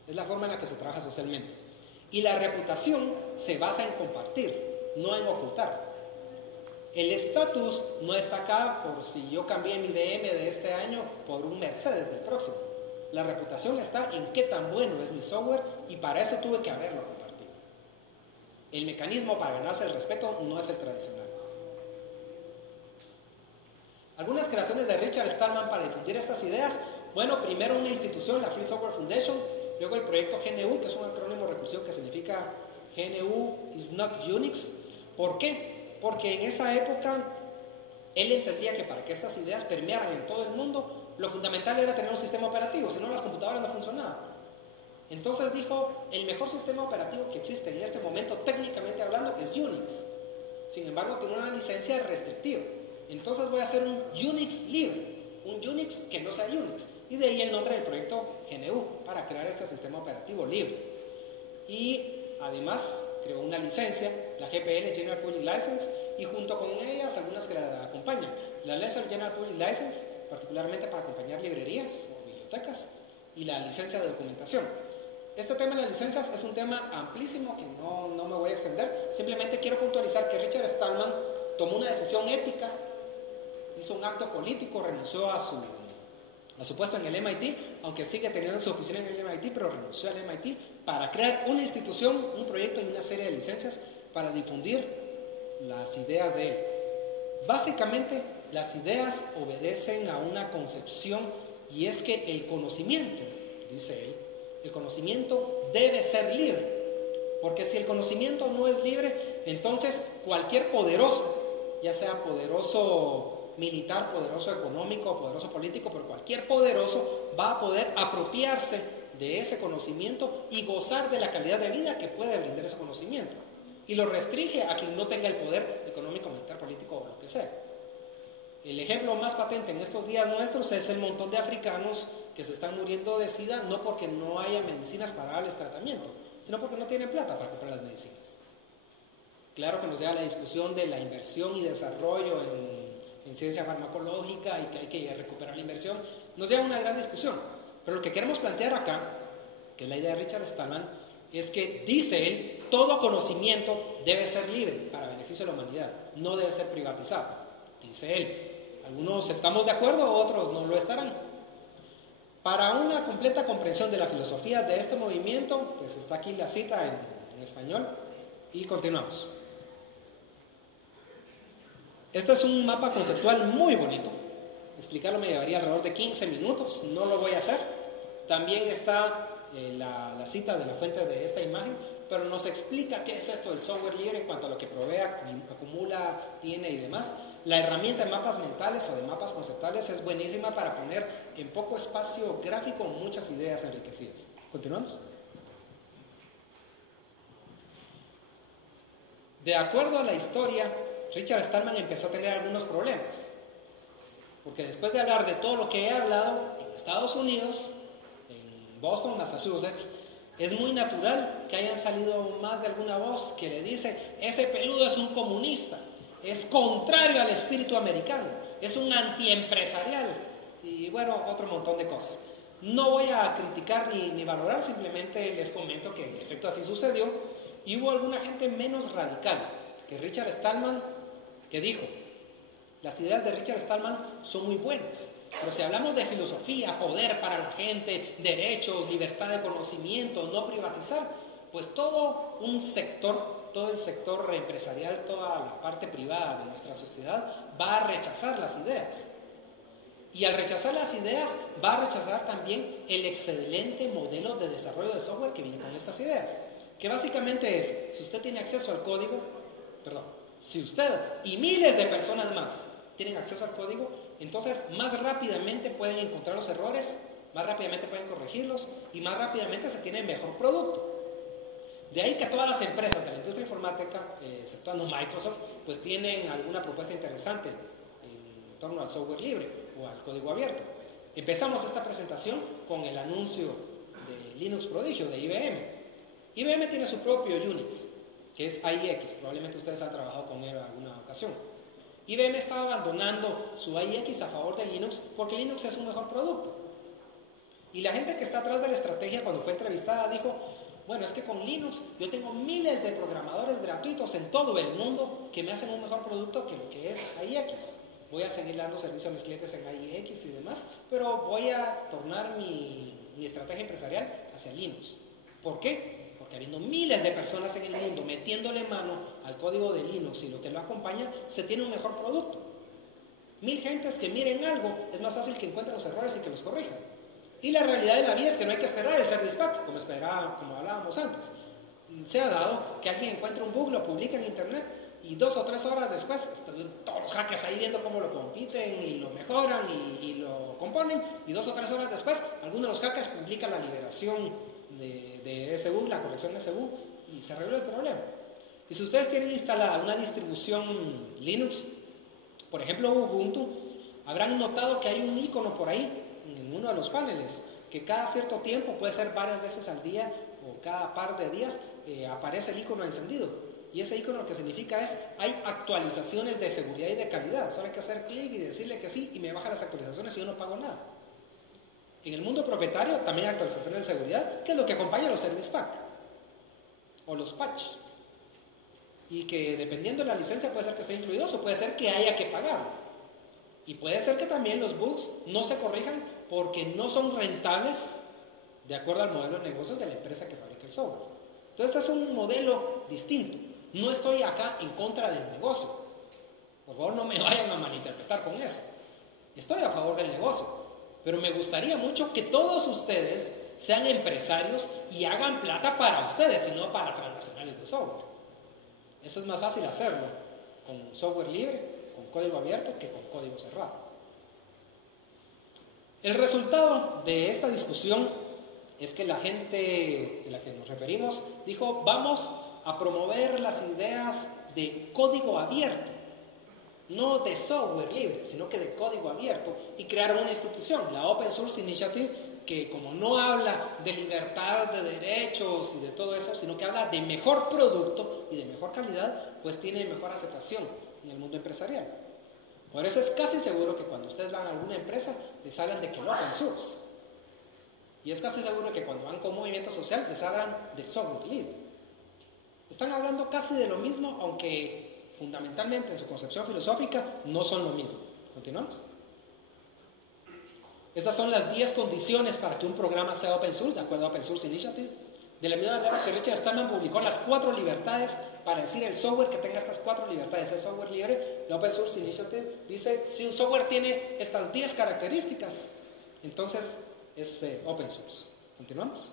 Es la forma en la que se trabaja socialmente. Y la reputación se basa en compartir, no en ocultar. El estatus no está acá por si yo cambié mi BM de este año por un Mercedes del próximo. La reputación está en qué tan bueno es mi software y para eso tuve que haberlo compartido. El mecanismo para ganarse el respeto no es el tradicional. Algunas creaciones de Richard Stallman para difundir estas ideas. Bueno, primero una institución, la Free Software Foundation, luego el proyecto GNU, que es un acrónimo recursivo que significa GNU is not Unix. ¿Por qué? Porque en esa época él entendía que para que estas ideas permearan en todo el mundo, lo fundamental era tener un sistema operativo, si no las computadoras no funcionaban. Entonces dijo, el mejor sistema operativo que existe en este momento, técnicamente hablando, es Unix. Sin embargo, tiene una licencia restrictiva. Entonces voy a hacer un Unix libre, un Unix que no sea Unix. Y de ahí el nombre del proyecto GNU, para crear este sistema operativo libre. Y además creó una licencia, la GPL, General Public License, y junto con ellas algunas que la acompañan. La Lesser General Public License, particularmente para acompañar librerías o bibliotecas, y la licencia de documentación. Este tema de las licencias es un tema amplísimo que no me voy a extender. Simplemente quiero puntualizar que Richard Stallman tomó una decisión ética, hizo un acto político, renunció a su puesto en el MIT, aunque sigue teniendo su oficina en el MIT, pero renunció al MIT para crear una institución, un proyecto y una serie de licencias para difundir las ideas de él. Básicamente, las ideas obedecen a una concepción y es que el conocimiento, dice él, el conocimiento debe ser libre, porque si el conocimiento no es libre, entonces cualquier poderoso, ya sea poderoso militar, poderoso económico, poderoso político, pero cualquier poderoso va a poder apropiarse de ese conocimiento y gozar de la calidad de vida que puede brindar ese conocimiento. Y lo restringe a quien no tenga el poder económico, militar, político o lo que sea. El ejemplo más patente en estos días nuestros es el montón de africanos que se están muriendo de SIDA, no porque no haya medicinas para darles tratamiento, sino porque no tienen plata para comprar las medicinas. Claro que nos lleva a la discusión de la inversión y desarrollo en ciencia farmacológica y que hay que recuperar la inversión. Nos lleva a una gran discusión. Pero lo que queremos plantear acá, que es la idea de Richard Stallman, es que, dice él, todo conocimiento debe ser libre para beneficio de la humanidad, no debe ser privatizado, dice él. Algunos estamos de acuerdo, otros no lo estarán. Para una completa comprensión de la filosofía de este movimiento, pues está aquí la cita en español y continuamos. Este es un mapa conceptual muy bonito. Explicarlo me llevaría alrededor de 15 minutos, no lo voy a hacer. También está la cita de la fuente de esta imagen, pero nos explica qué es esto del software libre en cuanto a lo que provee, acumula, tiene y demás. La herramienta de mapas mentales o de mapas conceptuales es buenísima para poner en poco espacio gráfico muchas ideas enriquecidas. ¿Continuamos? De acuerdo a la historia, Richard Stallman empezó a tener algunos problemas, porque después de hablar de todo lo que he hablado en Estados Unidos, en Boston, Massachusetts, es muy natural que hayan salido más de alguna voz que le dice: ese peludo es un comunista, es contrario al espíritu americano, es un antiempresarial, y bueno, otro montón de cosas. No voy a criticar ni valorar, simplemente les comento que en efecto así sucedió, y hubo alguna gente menos radical que Richard Stallman que dijo: las ideas de Richard Stallman son muy buenas, pero si hablamos de filosofía, poder para la gente, derechos, libertad de conocimiento, no privatizar, pues todo el sector empresarial, toda la parte privada de nuestra sociedad va a rechazar las ideas. Y al rechazar las ideas, va a rechazar también el excelente modelo de desarrollo de software que viene con estas ideas. Que básicamente es, si usted tiene acceso al código, si usted y miles de personas más tienen acceso al código, entonces más rápidamente pueden encontrar los errores, más rápidamente pueden corregirlos y más rápidamente se tiene mejor producto. De ahí que todas las empresas de la industria informática, exceptuando Microsoft, pues tienen alguna propuesta interesante en torno al software libre o al código abierto. Empezamos esta presentación con el anuncio de Linux Prodigio de IBM. IBM tiene su propio Unix, que es AIX, probablemente ustedes han trabajado con él en alguna ocasión. IBM estaba abandonando su AIX a favor de Linux porque Linux es un mejor producto. Y la gente que está atrás de la estrategia, cuando fue entrevistada, dijo: bueno, es que con Linux yo tengo miles de programadores gratuitos en todo el mundo que me hacen un mejor producto que lo que es AIX. Voy a seguir dando servicio a mis clientes en AIX y demás, pero voy a tornar mi estrategia empresarial hacia Linux. ¿Por qué? Porque habiendo miles de personas en el mundo metiéndole mano al código de Linux y lo que lo acompaña, se tiene un mejor producto. 1000 gentes que miren algo, es más fácil que encuentren los errores y que los corrijan. Y la realidad de la vida es que no hay que esperar el service pack, como hablábamos antes. Se ha dado que alguien encuentre un bug, lo publica en internet y 2 o 3 horas después están todos los hackers ahí viendo cómo lo compiten y lo mejoran y lo componen, y 2 o 3 horas después algunos de los hackers publican la liberación de ese bug, la corrección de ese bug, y se arregló el problema. Y si ustedes tienen instalada una distribución Linux, por ejemplo Ubuntu, habrán notado que hay un icono por ahí en uno de los paneles que cada cierto tiempo, puede ser varias veces al día o cada par de días, aparece el icono encendido. Y ese icono lo que significa es: hay actualizaciones de seguridad y de calidad. Solo hay que hacer clic y decirle que sí, y me baja las actualizaciones y yo no pago nada. En el mundo propietario también hay actualizaciones de seguridad, que es lo que acompaña a los service pack o los patch, y que dependiendo de la licencia puede ser que esté incluidos o puede ser que haya que pagar, y puede ser que también los bugs no se corrijan porque no son rentables de acuerdo al modelo de negocios de la empresa que fabrica el software. Entonces es un modelo distinto. No estoy acá en contra del negocio, por favor no me vayan a malinterpretar con eso. Estoy a favor del negocio, pero me gustaría mucho que todos ustedes sean empresarios y hagan plata para ustedes y no para transnacionales de software. Eso es más fácil hacerlo con software libre, con código abierto, que con código cerrado. El resultado de esta discusión es que la gente de la que nos referimos dijo: vamos a promover las ideas de código abierto, no de software libre, sino que de código abierto, y crearon una institución, la Open Source Initiative, que como no habla de libertad de derechos y de todo eso, sino que habla de mejor producto y de mejor calidad, pues tiene mejor aceptación en el mundo empresarial. Por eso es casi seguro que cuando ustedes van a alguna empresa, les hablan de que el Open Source. Y es casi seguro que cuando van con movimiento social les hablan del software libre. Están hablando casi de lo mismo, aunque fundamentalmente en su concepción filosófica no son lo mismo. ¿Continuamos? Estas son las 10 condiciones para que un programa sea open source, de acuerdo a Open Source Initiative. De la misma manera que Richard Stallman publicó las 4 libertades para decir el software que tenga estas 4 libertades es software libre, la Open Source Initiative dice si un software tiene estas 10 características, entonces es open source. ¿Continuamos?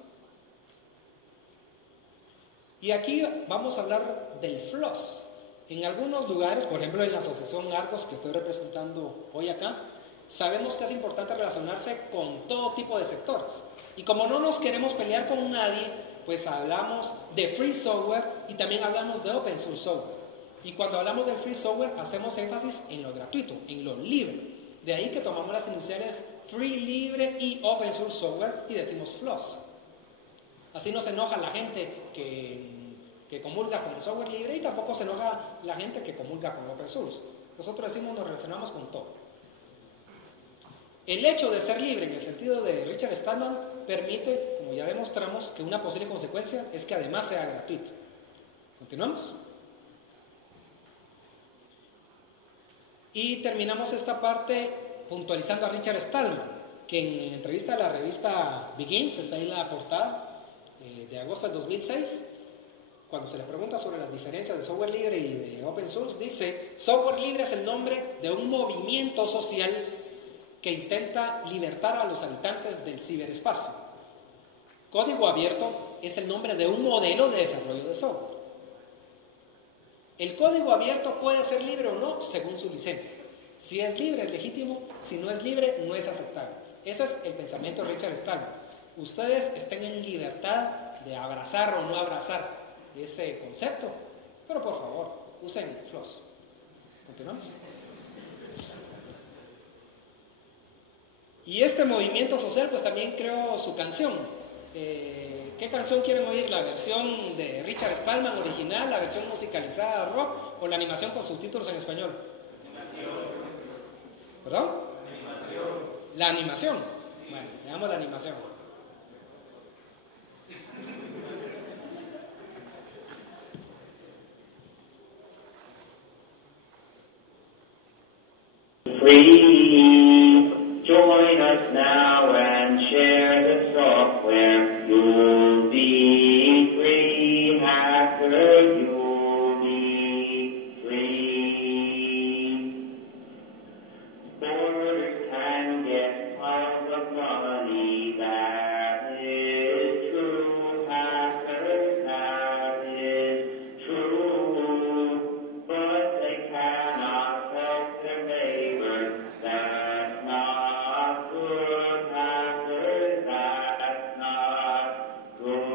Y aquí vamos a hablar del FLOSS. En algunos lugares, por ejemplo en la asociación Argos que estoy representando hoy acá, sabemos que es importante relacionarse con todo tipo de sectores. Y como no nos queremos pelear con nadie, pues hablamos de free software y también hablamos de open source software. Y cuando hablamos del free software hacemos énfasis en lo gratuito, en lo libre. De ahí que tomamos las iniciales free, libre y open source software y decimos FLOSS. Así no se enoja la gente que comulga con el software libre y tampoco se enoja la gente que comulga con open source. Nosotros decimos nos relacionamos con todo. El hecho de ser libre en el sentido de Richard Stallman permite, como ya demostramos, que una posible consecuencia es que además sea gratuito. ¿Continuamos? Y terminamos esta parte puntualizando a Richard Stallman, que en entrevista a la revista Begins, está ahí en la portada de agosto del 2006, cuando se le pregunta sobre las diferencias de software libre y de open source, dice: software libre es el nombre de un movimiento social que intenta libertar a los habitantes del ciberespacio. Código abierto es el nombre de un modelo de desarrollo de software. El código abierto puede ser libre o no según su licencia. Si es libre es legítimo, si no es libre no es aceptable. Ese es el pensamiento de Richard Stallman. Ustedes estén en libertad de abrazar o no abrazar ese concepto, pero por favor, usen FLOSS. ¿Continuamos? Y este movimiento social pues también creó su canción. ¿Qué canción quieren oír? ¿La versión de Richard Stallman original, la versión musicalizada rock o la animación con subtítulos en español? Animación. ¿Perdón? Animación. La animación. Bueno, veamos la animación. Please join us now and share the software. You'll be free, hacker, you'll be free. Borders can get piles of money, that is true, hackers, that is true, but they cannot help their neighbors, that's not good, hackers, that's not good.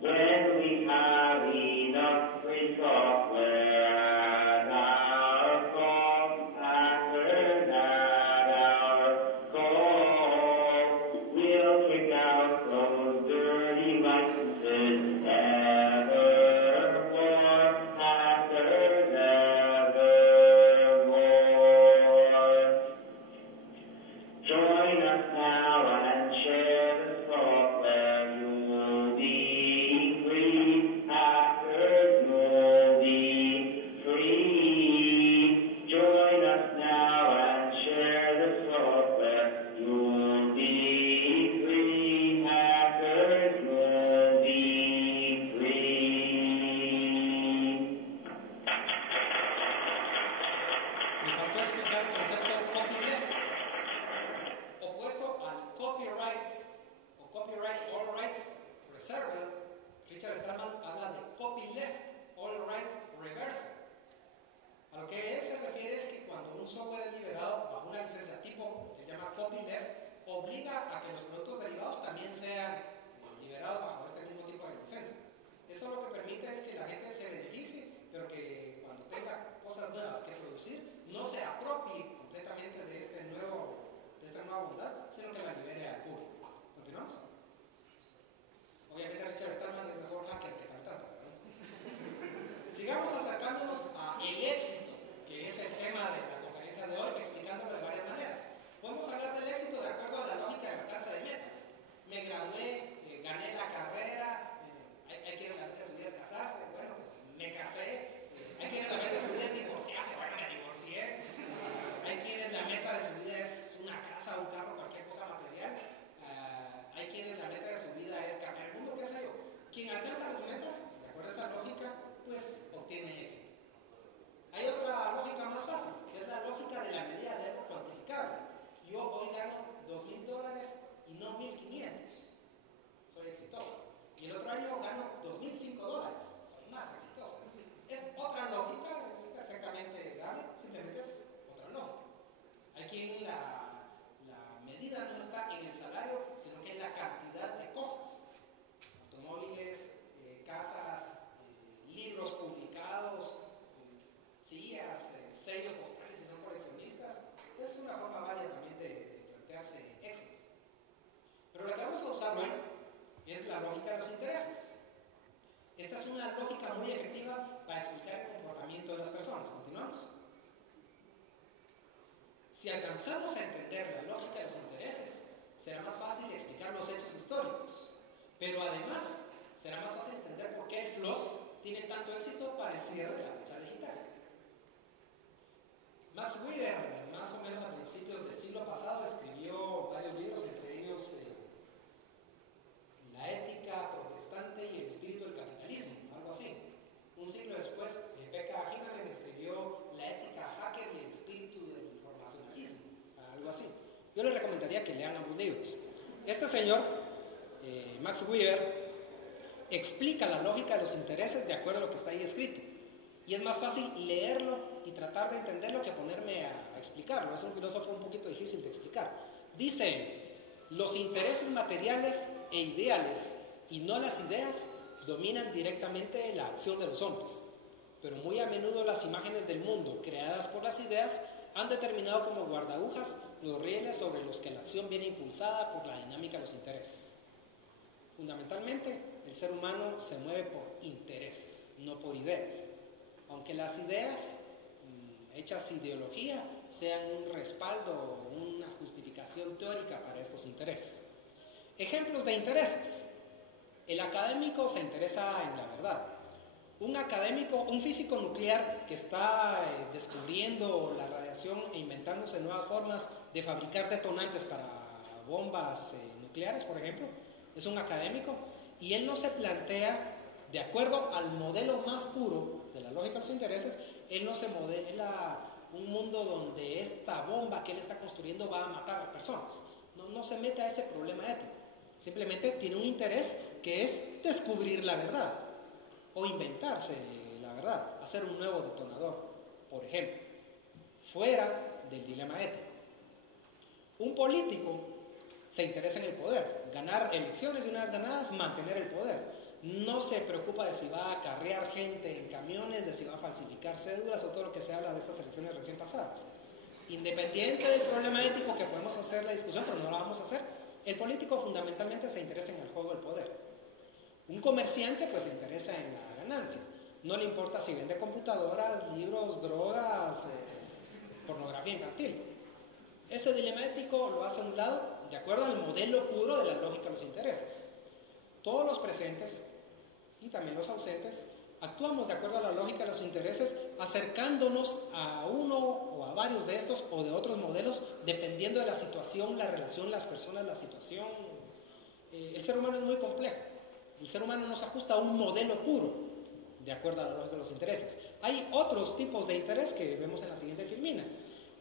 When we have enough free software at our call, hackers at our call, we'll kick out those dirty licenses evermore, hackers evermore. Join us now and share the software. You'll be free, hackers, you'll be free. Join us now and share the software. You'll be free, hackers, you'll be free. Me faltó explicar el concepto copyleft, opuesto al copyright o copyright all rights reserved. Richard Stallman habla de copyleft all rights reversed. A lo que él se refiere es que cuando un software es liberado bajo una licencia tipo que se llama copyleft, obliga a que los productos derivados también sean liberados bajo este mismo tipo de licencia. Eso lo que permite es que la gente se beneficie, pero que cuando tenga cosas nuevas que producir, no se apropie completamente de esta nueva bondad, sino que la libere al público. ¿Continuamos? Obviamente Richard Stallman es mejor hacker que cantante, ¿verdad? Sigamos acercándonos a el éxito, que es el tema de la conferencia de hoy, explicándolo de varias maneras. Podemos hablar del éxito de me gradué, gané la carrera, hay quienes la meta de su vida es casarse, bueno, pues me casé, hay quienes la meta de su vida es divorciarse, bueno, me divorcié, hay quienes la meta de su vida es una casa, un carro, cualquier cosa material, hay quienes la meta de su vida es cambiar el mundo, qué sé yo. Quien alcanza las metas, de acuerdo a esta lógica, pues obtiene éxito. Hay otra lógica más fácil, que es la lógica de la medida de algo cuantificable. Yo hoy gano $2,000 y no 1,500. Soy exitoso. Y el otro año gano $2,005. Soy más exitoso. Es otra lógica, es perfectamente dable, simplemente es otra lógica. Hay quien la medida no está en el salario, sino que en la cantidad de cosas. Automóviles, casas, libros publicados, sillas, sellos postales si son coleccionistas. Es una forma válida también de plantearse éxito. Pero la que vamos a usar hoy es la lógica de los intereses. Esta es una lógica muy efectiva para explicar el comportamiento de las personas. Continuamos. Si alcanzamos a entender la lógica de los intereses, será más fácil explicar los hechos históricos. Pero además, será más fácil entender por qué el FLOSS tiene tanto éxito para el cierre de la brecha digital. Max Weber, más o menos a principios del siglo pasado, escribió varios libros, entre ellos La ética protestante y el espíritu del capitalismo, algo así. Un siglo después, Pekka Hinnerem escribió La ética hacker y el espíritu del informacionalismo, algo así. Yo les recomendaría que lean ambos libros. Este señor, Max Weber, explica la lógica de los intereses de acuerdo a lo que está ahí escrito. Y es más fácil leerlo y tratar de entenderlo que ponerme a explicarlo. Es un filósofo un poquito difícil de explicar. Dice, los intereses materiales e ideales y no las ideas dominan directamente la acción de los hombres. Pero muy a menudo las imágenes del mundo creadas por las ideas han determinado como guardaagujas los rieles sobre los que la acción viene impulsada por la dinámica de los intereses. Fundamentalmente, el ser humano se mueve por intereses, no por ideas. Aunque las ideas hechas ideología sean un respaldo o una justificación teórica para estos intereses. Ejemplos de intereses. El académico se interesa en la verdad. Un académico, un físico nuclear que está descubriendo la radiación e inventándose nuevas formas de fabricar detonantes para bombas nucleares, por ejemplo, es un académico y él no se plantea, de acuerdo al modelo más puro de la lógica de los intereses, él no se modela un mundo donde esta bomba que él está construyendo va a matar a personas. No se mete a ese problema ético. Simplemente tiene un interés que es descubrir la verdad o inventarse la verdad, hacer un nuevo detonador, por ejemplo, fuera del dilema ético. Un político se interesa en el poder, ganar elecciones y una vez ganadas, mantener el poder. No se preocupa de si va a acarrear gente en camiones, de si va a falsificar cédulas o todo lo que se habla de estas elecciones recién pasadas. Independiente del problema ético que podemos hacer la discusión, pero no la vamos a hacer, el político fundamentalmente se interesa en el juego del poder. Un comerciante pues se interesa en la ganancia. No le importa si vende computadoras, libros, drogas, pornografía infantil. Ese dilema ético lo hace a un lado de acuerdo al modelo puro de la lógica de los intereses. Todos los presentes y también los ausentes actuamos de acuerdo a la lógica de los intereses, acercándonos a uno o a varios de estos o de otros modelos, dependiendo de la situación, la relación, las personas, la situación. El ser humano es muy complejo. El ser humano no se ajusta a un modelo puro, de acuerdo a la lógica de los intereses. Hay otros tipos de interés que vemos en la siguiente filmina.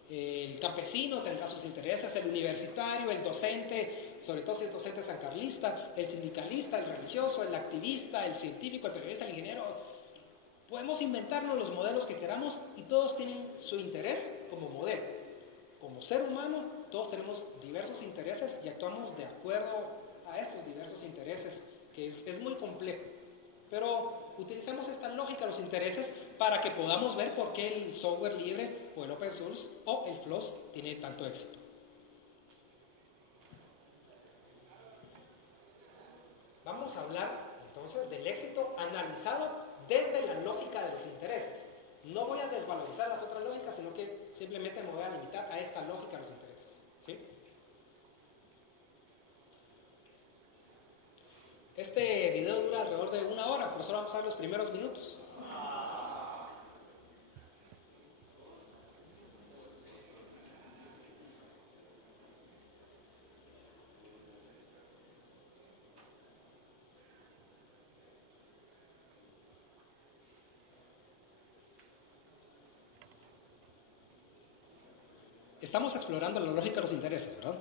El campesino tendrá sus intereses, el universitario, el docente, sobre todo si es docente sancarlista, el sindicalista, el religioso, el activista, el científico, el periodista, el ingeniero. Podemos inventarnos los modelos que queramos y todos tienen su interés como modelo. Como ser humano, todos tenemos diversos intereses y actuamos de acuerdo a estos diversos intereses, que es muy complejo. Pero utilizamos esta lógica de los intereses para que podamos ver por qué el software libre o el open source o el FLOSS tiene tanto éxito. Vamos a hablar entonces del éxito analizado desde la lógica de los intereses. No voy a desvalorizar las otras lógicas, sino que simplemente me voy a limitar a esta lógica de los intereses, ¿sí? Este video dura alrededor de 1 hora, pero solo vamos a ver los primeros minutos. Estamos explorando la lógica de los intereses, ¿verdad?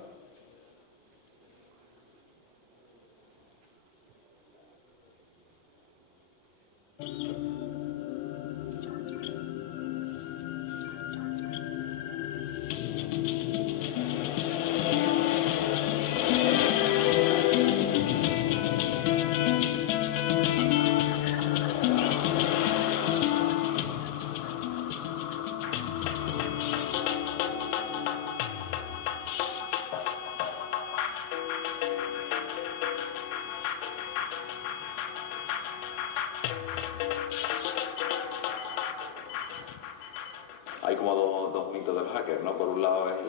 Hay como dos mitos del hacker, ¿no? Por un lado es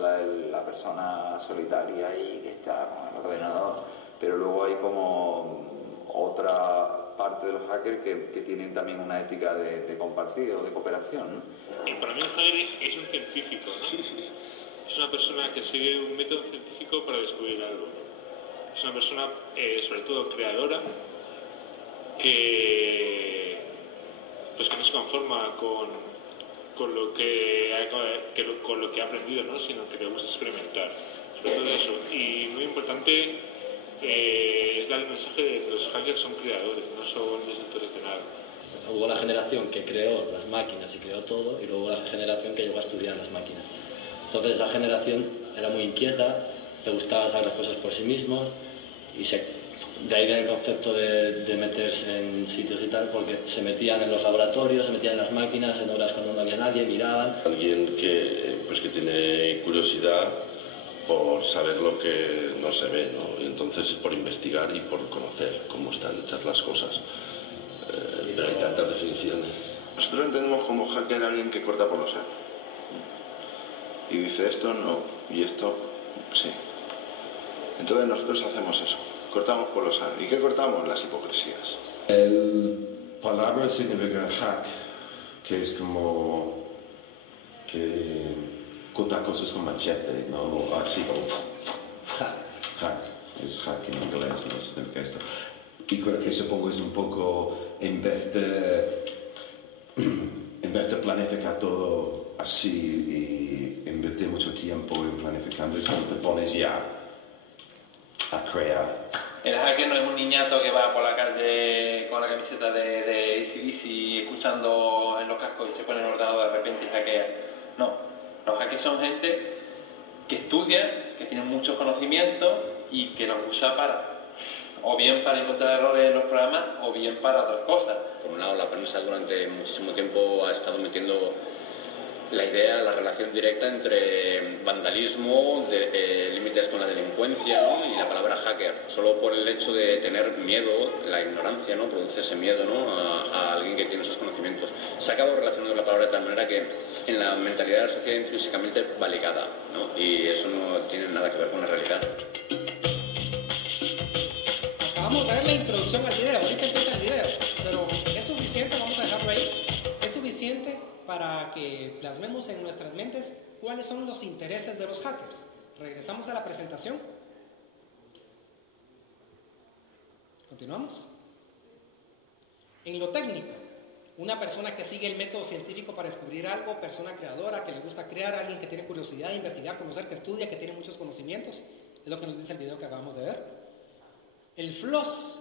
la persona solitaria y que está con el ordenador, pero luego hay como otra parte de los hackers que tienen también una ética de compartir o de cooperación, ¿no? Y para mí un hacker es un científico, ¿no? Es una persona que sigue un método científico para descubrir algo. Es una persona, sobre todo, creadora, que no se conforma con lo que ha aprendido, ¿no? Sino que le gusta experimentar, sobre todo eso. Y muy importante es dar el mensaje de que los hackers son creadores, no son destructores de nada. Hubo la generación que creó las máquinas y creó todo, y luego la generación que llegó a estudiar las máquinas. Entonces esa generación era muy inquieta, le gustaba saber las cosas por sí mismos, y de ahí viene el concepto de meterse en sitios y tal, porque se metían en los laboratorios, se metían en las máquinas, en horas cuando no había nadie, miraban. Alguien que tiene curiosidad por saber lo que no se ve, ¿no? Y entonces por investigar y por conocer cómo están hechas las cosas. Pero hay tantas definiciones. Nosotros entendemos como hacker a alguien que corta por lo sano. Y dice esto no, y esto sí. Entonces nosotros hacemos eso. Cortamos por lo sano. ¿Y qué cortamos? Las hipocresías. El palabra significa hack, que es como que corta cosas con machete, ¿no? Así como hack. Es hack en inglés, no significa esto. Y creo que supongo es un poco, en vez de planificar todo así y invertir mucho tiempo en planificando, es cuando te pones ya a crear. El hacker no es un niñato que va por la calle con la camiseta de AC/DC escuchando en los cascos y se pone en el ordenador de repente y hackea. No, los hackers son gente que estudia, que tiene muchos conocimientos y que los usa o bien para encontrar errores en los programas o bien para otras cosas. Por un lado, la prensa durante muchísimo tiempo ha estado metiendo la idea, la relación directa entre vandalismo, límites con la delincuencia, ¿no? Y la palabra hacker. Solo por el hecho de tener miedo, la ignorancia, ¿no? Produce ese miedo, ¿no? a alguien que tiene esos conocimientos. Se ha acabado relacionando la palabra de tal manera que en la mentalidad de la sociedad intrínsecamente va ligada, ¿no? Y eso no tiene nada que ver con la realidad. Acabamos de ver la introducción al video, ahorita empieza el video, pero ¿es suficiente? Vamos a dejarlo ahí. ¿Es suficiente para que plasmemos en nuestras mentes cuáles son los intereses de los hackers? Regresamos a la presentación. ¿Continuamos? En lo técnico, una persona que sigue el método científico para descubrir algo, persona creadora, que le gusta crear, alguien que tiene curiosidad de investigar, conocer, que estudia, que tiene muchos conocimientos, es lo que nos dice el video que acabamos de ver. El floss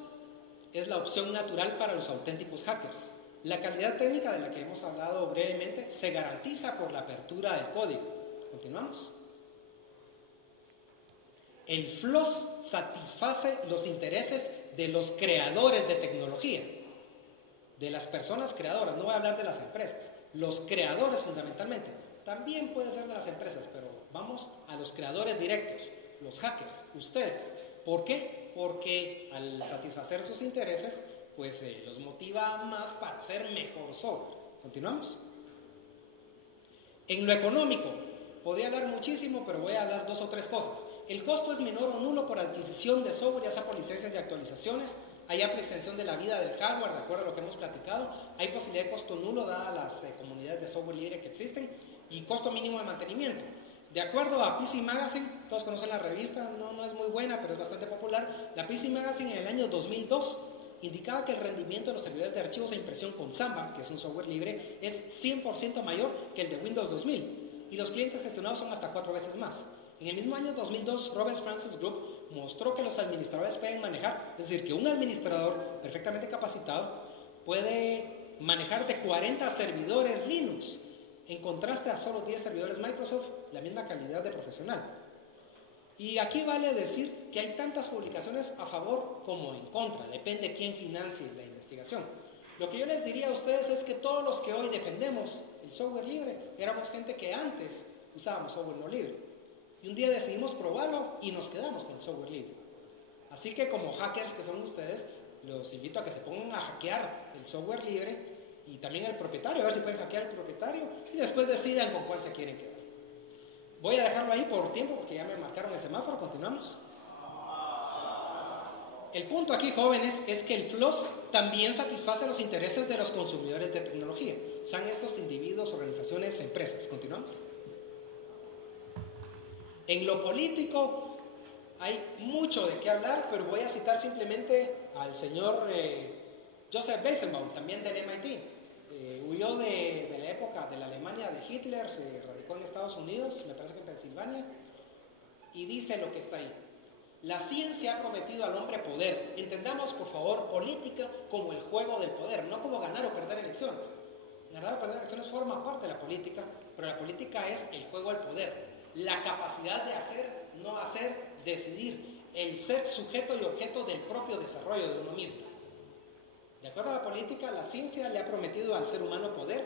es la opción natural para los auténticos hackers. La calidad técnica de la que hemos hablado brevemente se garantiza por la apertura del código. ¿Continuamos? El floss satisface los intereses de los creadores de tecnología, de las personas creadoras. No voy a hablar de las empresas, los creadores fundamentalmente. También puede ser de las empresas, pero vamos a los creadores directos, los hackers, ustedes. ¿Por qué? Porque al satisfacer sus intereses, pues los motiva más para hacer mejor software. ¿Continuamos? En lo económico, podría hablar muchísimo, pero voy a hablar 2 o 3 cosas. El costo es menor o nulo por adquisición de software, ya sea por licencias y actualizaciones. hay amplia extensión de la vida del hardware, de acuerdo a lo que hemos platicado, hay posibilidad de costo nulo dadas las comunidades de software libre que existen y costo mínimo de mantenimiento. De acuerdo a PC Magazine, todos conocen la revista, no es muy buena, pero es bastante popular. La PC Magazine en el año 2002 indicaba que el rendimiento de los servidores de archivos e impresión con Samba, que es un software libre, es 100% mayor que el de Windows 2000 y los clientes gestionados son hasta 4 veces más. En el mismo año 2002, Robert Francis Group mostró que los administradores pueden manejar, es decir, que un administrador perfectamente capacitado puede manejar de 40 servidores Linux, en contraste a solo 10 servidores Microsoft, la misma calidad de profesional. Y aquí vale decir que hay tantas publicaciones a favor como en contra, depende quién financie la investigación. Lo que yo les diría a ustedes es que todos los que hoy defendemos el software libre éramos gente que antes usábamos software no libre. Y un día decidimos probarlo y nos quedamos con el software libre. Así que como hackers que son ustedes, los invito a que se pongan a hackear el software libre y también el propietario, a ver si pueden hackear el propietario y después decidan con cuál se quieren quedar. Voy a dejarlo ahí por tiempo porque ya me marcaron el semáforo. Continuamos. El punto aquí, jóvenes, es que el FLOSS también satisface los intereses de los consumidores de tecnología, sean estos individuos, organizaciones, empresas. Continuamos. En lo político hay mucho de qué hablar, pero voy a citar simplemente al señor Joseph Weizenbaum, también del MIT. Huyó de la época de la Alemania de Hitler, se radicó en Estados Unidos, me parece que en Pensilvania, y dice lo que está ahí. La ciencia ha prometido al hombre poder. Entendamos, por favor, política como el juego del poder, no como ganar o perder elecciones. Ganar o perder elecciones forma parte de la política, pero la política es el juego del poder. La capacidad de hacer, no hacer, decidir, el ser sujeto y objeto del propio desarrollo de uno mismo. De acuerdo a la política, la ciencia le ha prometido al ser humano poder,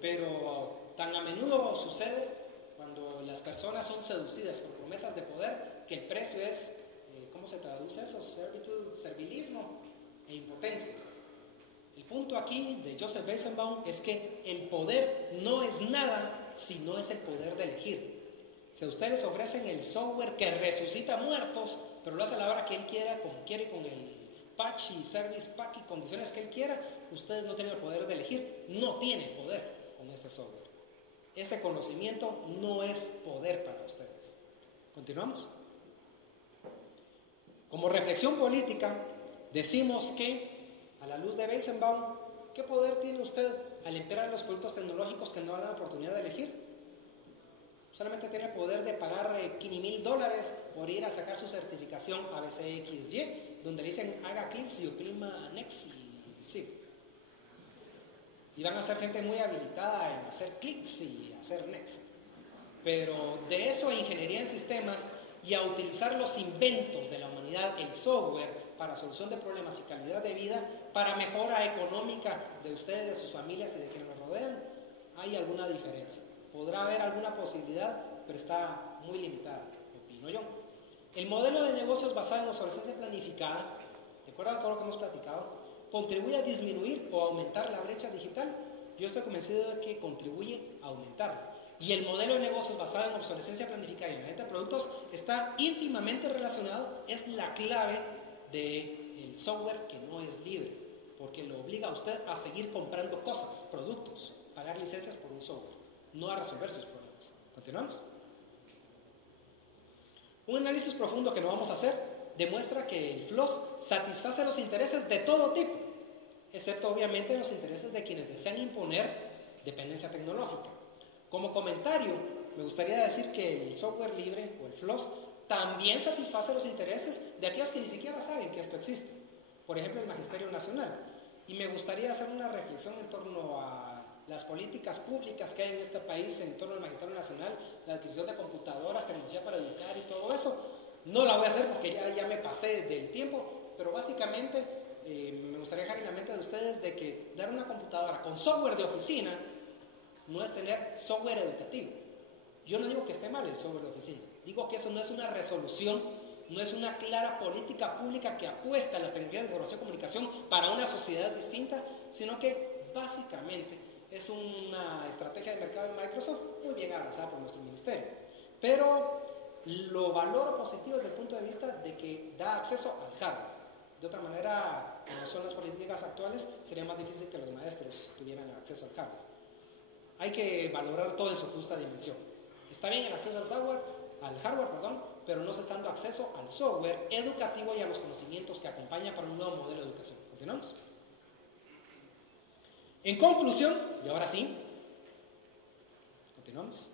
pero tan a menudo sucede cuando las personas son seducidas por promesas de poder que el precio es, ¿cómo se traduce eso? Servilismo e impotencia. El punto aquí de Joseph Weizenbaum es que el poder no es nada si no es el poder de elegir. Si a ustedes ofrecen el software que resucita muertos, pero lo hace a la hora que él quiera, como quiere, con el patch y service pack y condiciones que él quiera, ustedes no tienen el poder de elegir, no tienen poder con este software. Ese conocimiento no es poder para ustedes. ¿Continuamos? Como reflexión política, decimos que, a la luz de Weizenbaum, ¿qué poder tiene usted al emplear los productos tecnológicos que no dan la oportunidad de elegir? Solamente tiene el poder de pagar $15,000 por ir a sacar su certificación ABCXY, donde le dicen haga clics y oprima Next y sí. Y van a ser gente muy habilitada en hacer clics y hacer Next. Pero de eso a ingeniería en sistemas y a utilizar los inventos de la humanidad, el software, para solución de problemas y calidad de vida, para mejora económica de ustedes, de sus familias y de quienes los rodean, hay alguna diferencia. Podrá haber alguna posibilidad, pero está muy limitada, opino yo. El modelo de negocios basado en obsolescencia planificada, de acuerdo a todo lo que hemos platicado, contribuye a disminuir o aumentar la brecha digital. Yo estoy convencido de que contribuye a aumentarla. Y el modelo de negocios basado en obsolescencia planificada y en la venta de productos está íntimamente relacionado, es la clave del software que no es libre, porque lo obliga a usted a seguir comprando cosas, productos, pagar licencias por un software, no a resolver sus problemas. ¿Continuamos? Un análisis profundo que no vamos a hacer demuestra que el FLOSS satisface los intereses de todo tipo, excepto obviamente los intereses de quienes desean imponer dependencia tecnológica. Como comentario, me gustaría decir que el software libre o el FLOSS también satisface los intereses de aquellos que ni siquiera saben que esto existe. Por ejemplo, el Magisterio Nacional. Y me gustaría hacer una reflexión en torno a las políticas públicas que hay en este país en torno al Magisterio Nacional, la adquisición de computadoras, tecnología para educar y todo eso. No la voy a hacer porque ya me pasé del tiempo, pero básicamente me gustaría dejar en la mente de ustedes de que dar una computadora con software de oficina no es tener software educativo. Yo no digo que esté mal el software de oficina, digo que eso no es una resolución, no es una clara política pública que apuesta a las tecnologías de información y comunicación para una sociedad distinta, sino que básicamente es una estrategia de mercado de Microsoft muy bien abrazada por nuestro ministerio. Pero lo valoro positivo desde el punto de vista de que da acceso al hardware. De otra manera, como son las políticas actuales, sería más difícil que los maestros tuvieran acceso al hardware. Hay que valorar todo en su justa dimensión. Está bien el acceso al hardware, pero no se está dando acceso al software educativo y a los conocimientos que acompañan para un nuevo modelo de educación. ¿Continuamos? En conclusión, y ahora sí, continuamos.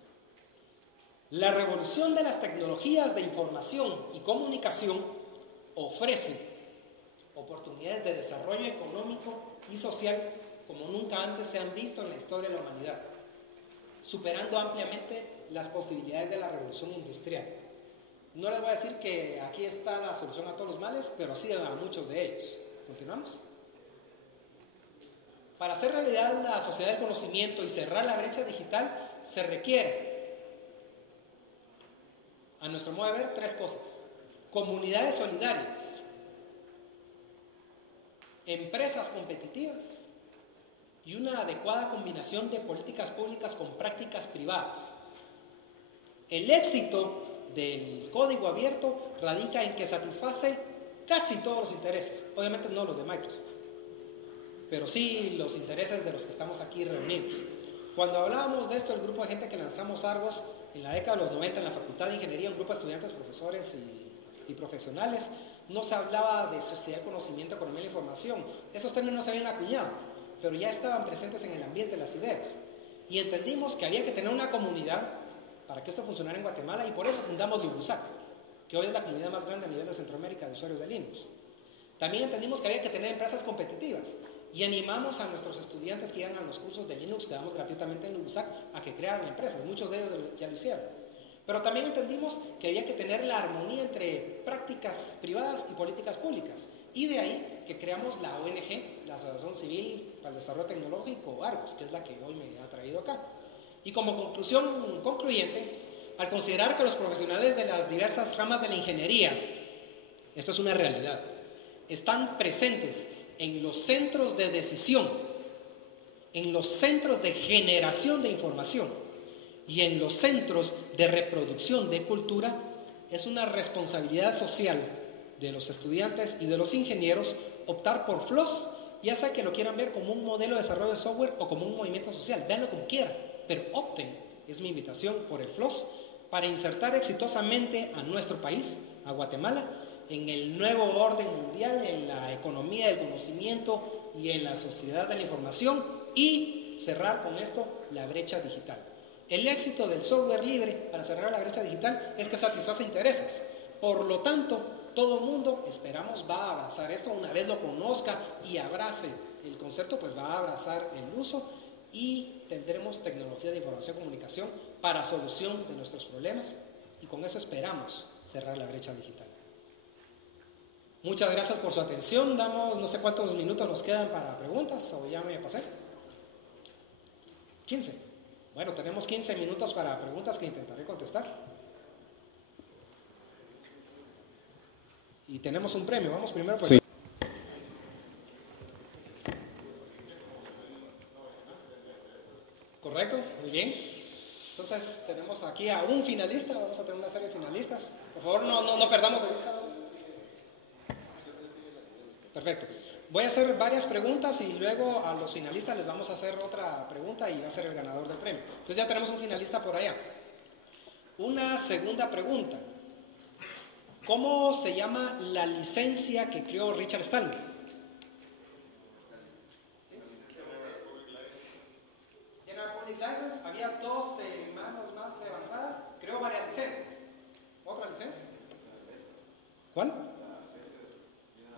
La revolución de las tecnologías de información y comunicación ofrece oportunidades de desarrollo económico y social como nunca antes se han visto en la historia de la humanidad, superando ampliamente las posibilidades de la revolución industrial. No les voy a decir que aquí está la solución a todos los males, pero sí a muchos de ellos. ¿Continuamos? Para hacer realidad la sociedad del conocimiento y cerrar la brecha digital, se requiere, a nuestro modo de ver, 3 cosas: comunidades solidarias, empresas competitivas y una adecuada combinación de políticas públicas con prácticas privadas. El éxito del código abierto radica en que satisface casi todos los intereses, obviamente no los de Microsoft, pero sí los intereses de los que estamos aquí reunidos. Cuando hablábamos de esto, el grupo de gente que lanzamos Argos en la década de los 90 en la Facultad de Ingeniería, un grupo de estudiantes, profesores y profesionales, no se hablaba de sociedad, conocimiento, economía y la información. Esos términos no se habían acuñado, pero ya estaban presentes en el ambiente de las ideas. Y entendimos que había que tener una comunidad para que esto funcionara en Guatemala, y por eso fundamos Lubusac, que hoy es la comunidad más grande a nivel de Centroamérica de usuarios de Linux. También entendimos que había que tener empresas competitivas, y animamos a nuestros estudiantes que iban a los cursos de Linux que damos gratuitamente en Lubusac a que crearan empresas. Muchos de ellos ya lo hicieron. Pero también entendimos que había que tener la armonía entre prácticas privadas y políticas públicas. Y de ahí que creamos la ONG, la Asociación Civil para el Desarrollo Tecnológico, Argos, que es la que hoy me ha traído acá. Y como conclusión concluyente, al considerar que los profesionales de las diversas ramas de la ingeniería, esto es una realidad, están presentes en los centros de decisión, en los centros de generación de información y en los centros de reproducción de cultura, es una responsabilidad social de los estudiantes y de los ingenieros optar por FLOSS, ya sea que lo quieran ver como un modelo de desarrollo de software o como un movimiento social, véanlo como quieran, pero opten, es mi invitación, por el FLOSS para insertar exitosamente a nuestro país, a Guatemala, en el nuevo orden mundial, en la economía del conocimiento y en la sociedad de la información, y cerrar con esto la brecha digital. El éxito del software libre para cerrar la brecha digital es que satisface intereses. Por lo tanto, todo el mundo, esperamos, va a abrazar esto. Una vez lo conozca y abrace el concepto, pues va a abrazar el uso, y tendremos tecnología de información y comunicación para solución de nuestros problemas, y con eso esperamos cerrar la brecha digital. Muchas gracias por su atención. Damos, no sé cuántos minutos nos quedan para preguntas, o ya me pasé. 15. Bueno, tenemos 15 minutos para preguntas que intentaré contestar. Y tenemos un premio. Vamos primero por... Sí. Correcto, muy bien. Entonces tenemos aquí a un finalista. Vamos a tener una serie de finalistas. Por favor, no perdamos de vista. Perfecto. Voy a hacer varias preguntas y luego a los finalistas les vamos a hacer otra pregunta y va a ser el ganador del premio. Entonces ya tenemos un finalista por allá. Una segunda pregunta. ¿Cómo se llama la licencia que creó Richard Stallman? General Public License. Había 2 manos más levantadas. Creó varias licencias. ¿Otra licencia? ¿Cuál?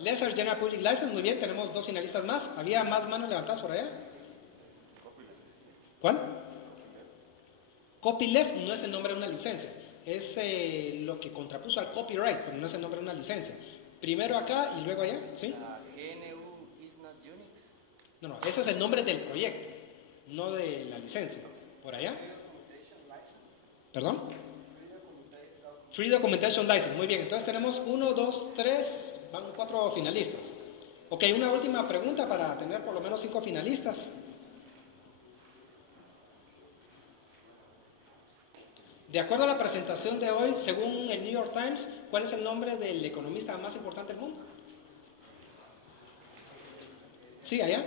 Lesser General Public License, muy bien, tenemos 2 finalistas más. ¿Había más manos levantadas por allá? ¿Cuál? Copyleft no es el nombre de una licencia, es lo que contrapuso al copyright, pero no es el nombre de una licencia. Primero acá y luego allá, ¿sí? GNU is not Unix. No, ese es el nombre del proyecto, no de la licencia. ¿Por allá? ¿Perdón? Free Documentation License, muy bien. Entonces tenemos 1, 2, 3, van 4 finalistas. Ok, una última pregunta para tener por lo menos 5 finalistas. De acuerdo a la presentación de hoy, según el New York Times, ¿cuál es el nombre del economista más importante del mundo? Sí, allá.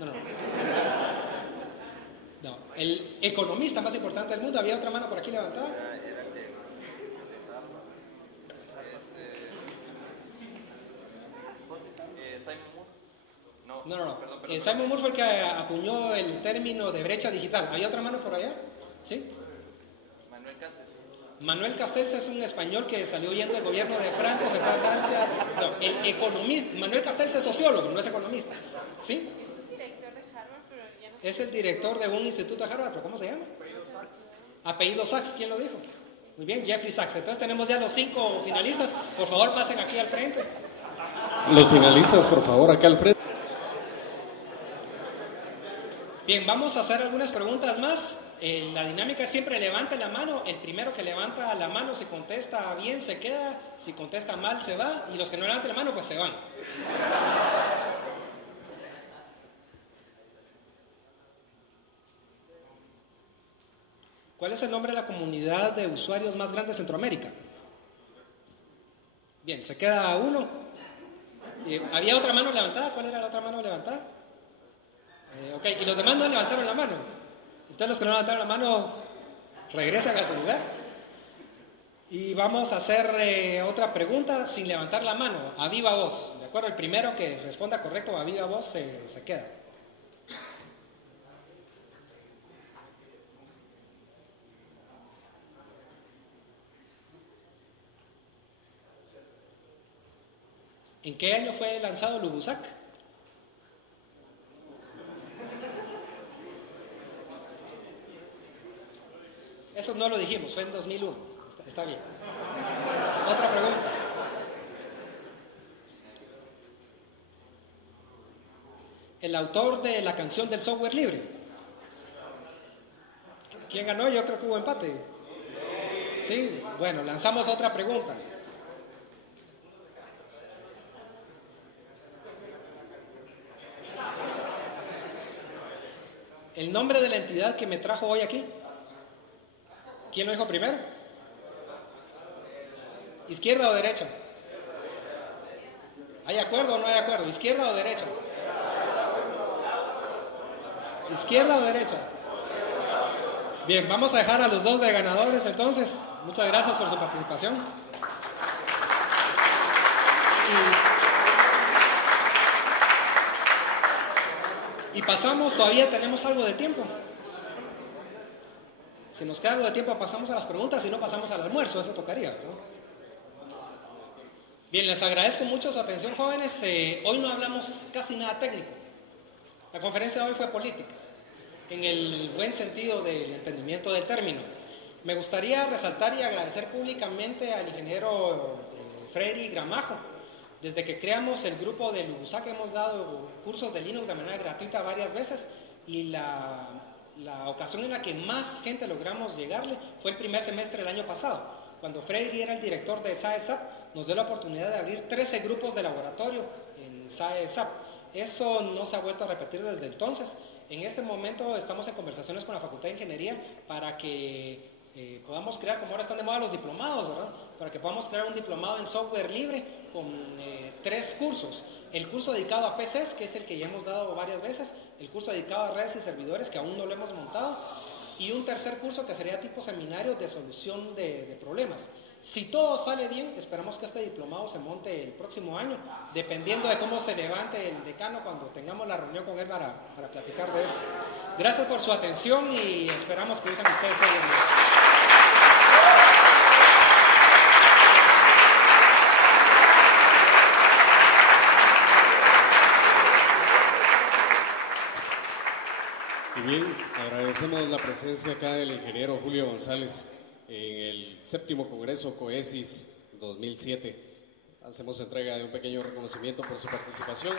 No. No, el economista más importante del mundo. Había otra mano por aquí levantada. No. Simon Moore fue el que acuñó el término de brecha digital. ¿Había otra mano por allá? ¿Sí? Manuel Castells es un español que salió huyendo del gobierno de Franco, se fue a Francia. No, el economista. Manuel Castells es sociólogo, no es economista. ¿Sí? Es el director de un instituto de Harvard, ¿pero cómo se llama? Apellido Sachs, ¿quién lo dijo? Muy bien, Jeffrey Sachs. Entonces tenemos ya los 5 finalistas. Por favor, pasen aquí al frente. Los finalistas, por favor, acá al frente. Bien, vamos a hacer algunas preguntas más. La dinámica es siempre levante la mano. El primero que levanta la mano, si contesta bien, se queda. Si contesta mal, se va. Y los que no levanten la mano, pues se van. ¿Cuál es el nombre de la comunidad de usuarios más grande de Centroamérica? Bien, se queda uno. ¿Había otra mano levantada? ¿Cuál era la otra mano levantada? Ok, y los demás no levantaron la mano. Entonces los que no levantaron la mano regresan a su lugar. Y vamos a hacer otra pregunta sin levantar la mano, a viva voz. ¿De acuerdo? El primero que responda correcto a viva voz se queda. ¿En qué año fue lanzado Lubusac? Eso no lo dijimos, fue en 2001. Está bien. Otra pregunta. El autor de la canción del software libre. ¿Quién ganó? Yo creo que hubo empate. Sí, bueno, lanzamos otra pregunta. El nombre de la entidad que me trajo hoy aquí. ¿Quién lo dijo primero? ¿Izquierda o derecha? ¿Hay acuerdo o no hay acuerdo? ¿Izquierda o derecha? ¿Izquierda o derecha? Bien, vamos a dejar a los dos de ganadores entonces. Muchas gracias por su participación. Y pasamos, todavía tenemos algo de tiempo. Si nos queda algo de tiempo, pasamos a las preguntas, si no, pasamos al almuerzo, eso tocaría, ¿no? Bien, les agradezco mucho su atención, jóvenes. Hoy no hablamos casi nada técnico. La conferencia de hoy fue política, en el buen sentido del entendimiento del término. Me gustaría resaltar y agradecer públicamente al ingeniero Freddy Gramajo. Desde que creamos el grupo de Lubusac hemos dado cursos de Linux de manera gratuita varias veces y la ocasión en la que más gente logramos llegarle fue el primer semestre del año pasado, cuando Freddy era el director de SAE-SAP, nos dio la oportunidad de abrir 13 grupos de laboratorio en SAE-SAP. Eso no se ha vuelto a repetir desde entonces. En este momento estamos en conversaciones con la Facultad de Ingeniería para que podamos crear, como ahora están de moda los diplomados, ¿verdad? Para que podamos crear un diplomado en software libre con 3 cursos. El curso dedicado a PCs, que es el que ya hemos dado varias veces, el curso dedicado a redes y servidores, que aún no lo hemos montado, y un tercer curso que sería tipo seminario de solución de problemas. Si todo sale bien, esperamos que este diplomado se monte el próximo año, dependiendo de cómo se levante el decano cuando tengamos la reunión con él para platicar de esto. Gracias por su atención y esperamos que usen ustedes hoy en día. Y bien, agradecemos la presencia acá del ingeniero Julio González en el 7º Congreso COESIS 2007. Hacemos entrega de un pequeño reconocimiento por su participación.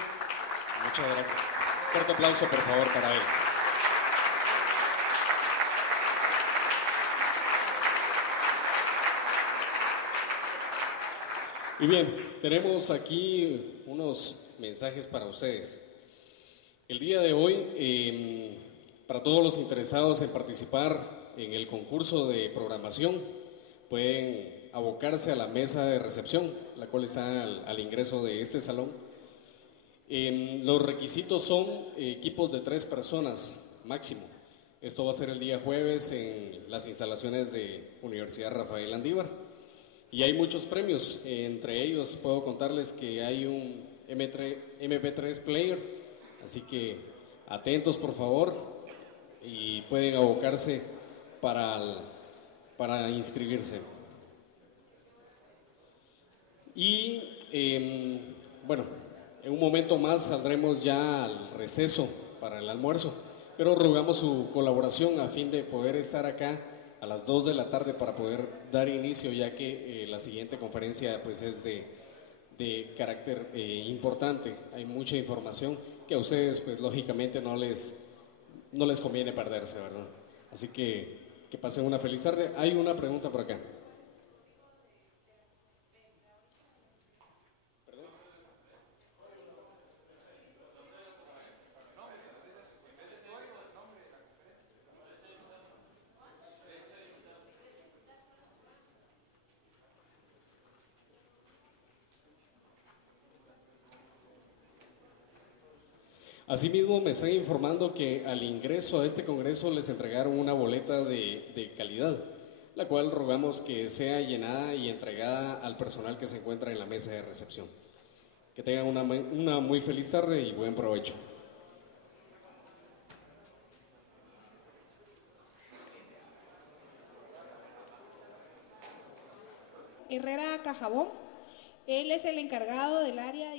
Muchas gracias. Un fuerte aplauso, por favor, para él. Y bien, tenemos aquí unos mensajes para ustedes. El día de hoy, para todos los interesados en participar en el concurso de programación, pueden abocarse a la mesa de recepción, la cual está al ingreso de este salón. Los requisitos son equipos de 3 personas máximo. Esto va a ser el día jueves en las instalaciones de Universidad Rafael Andívar. Y hay muchos premios, entre ellos puedo contarles que hay un MP3 player, así que atentos por favor y pueden abocarse para inscribirse. Y bueno, en un momento más saldremos ya al receso para el almuerzo, pero rogamos su colaboración a fin de poder estar acá a las 2 de la tarde para poder dar inicio, ya que la siguiente conferencia pues es de carácter importante. Hay mucha información que a ustedes pues lógicamente no les conviene perderse, ¿verdad? Así que pasen una feliz tarde. Hay una pregunta por acá. Asimismo, me están informando que al ingreso a este congreso les entregaron una boleta de calidad, la cual rogamos que sea llenada y entregada al personal que se encuentra en la mesa de recepción. Que tengan una muy feliz tarde y buen provecho. Herrera Cajabón, él es el encargado del área de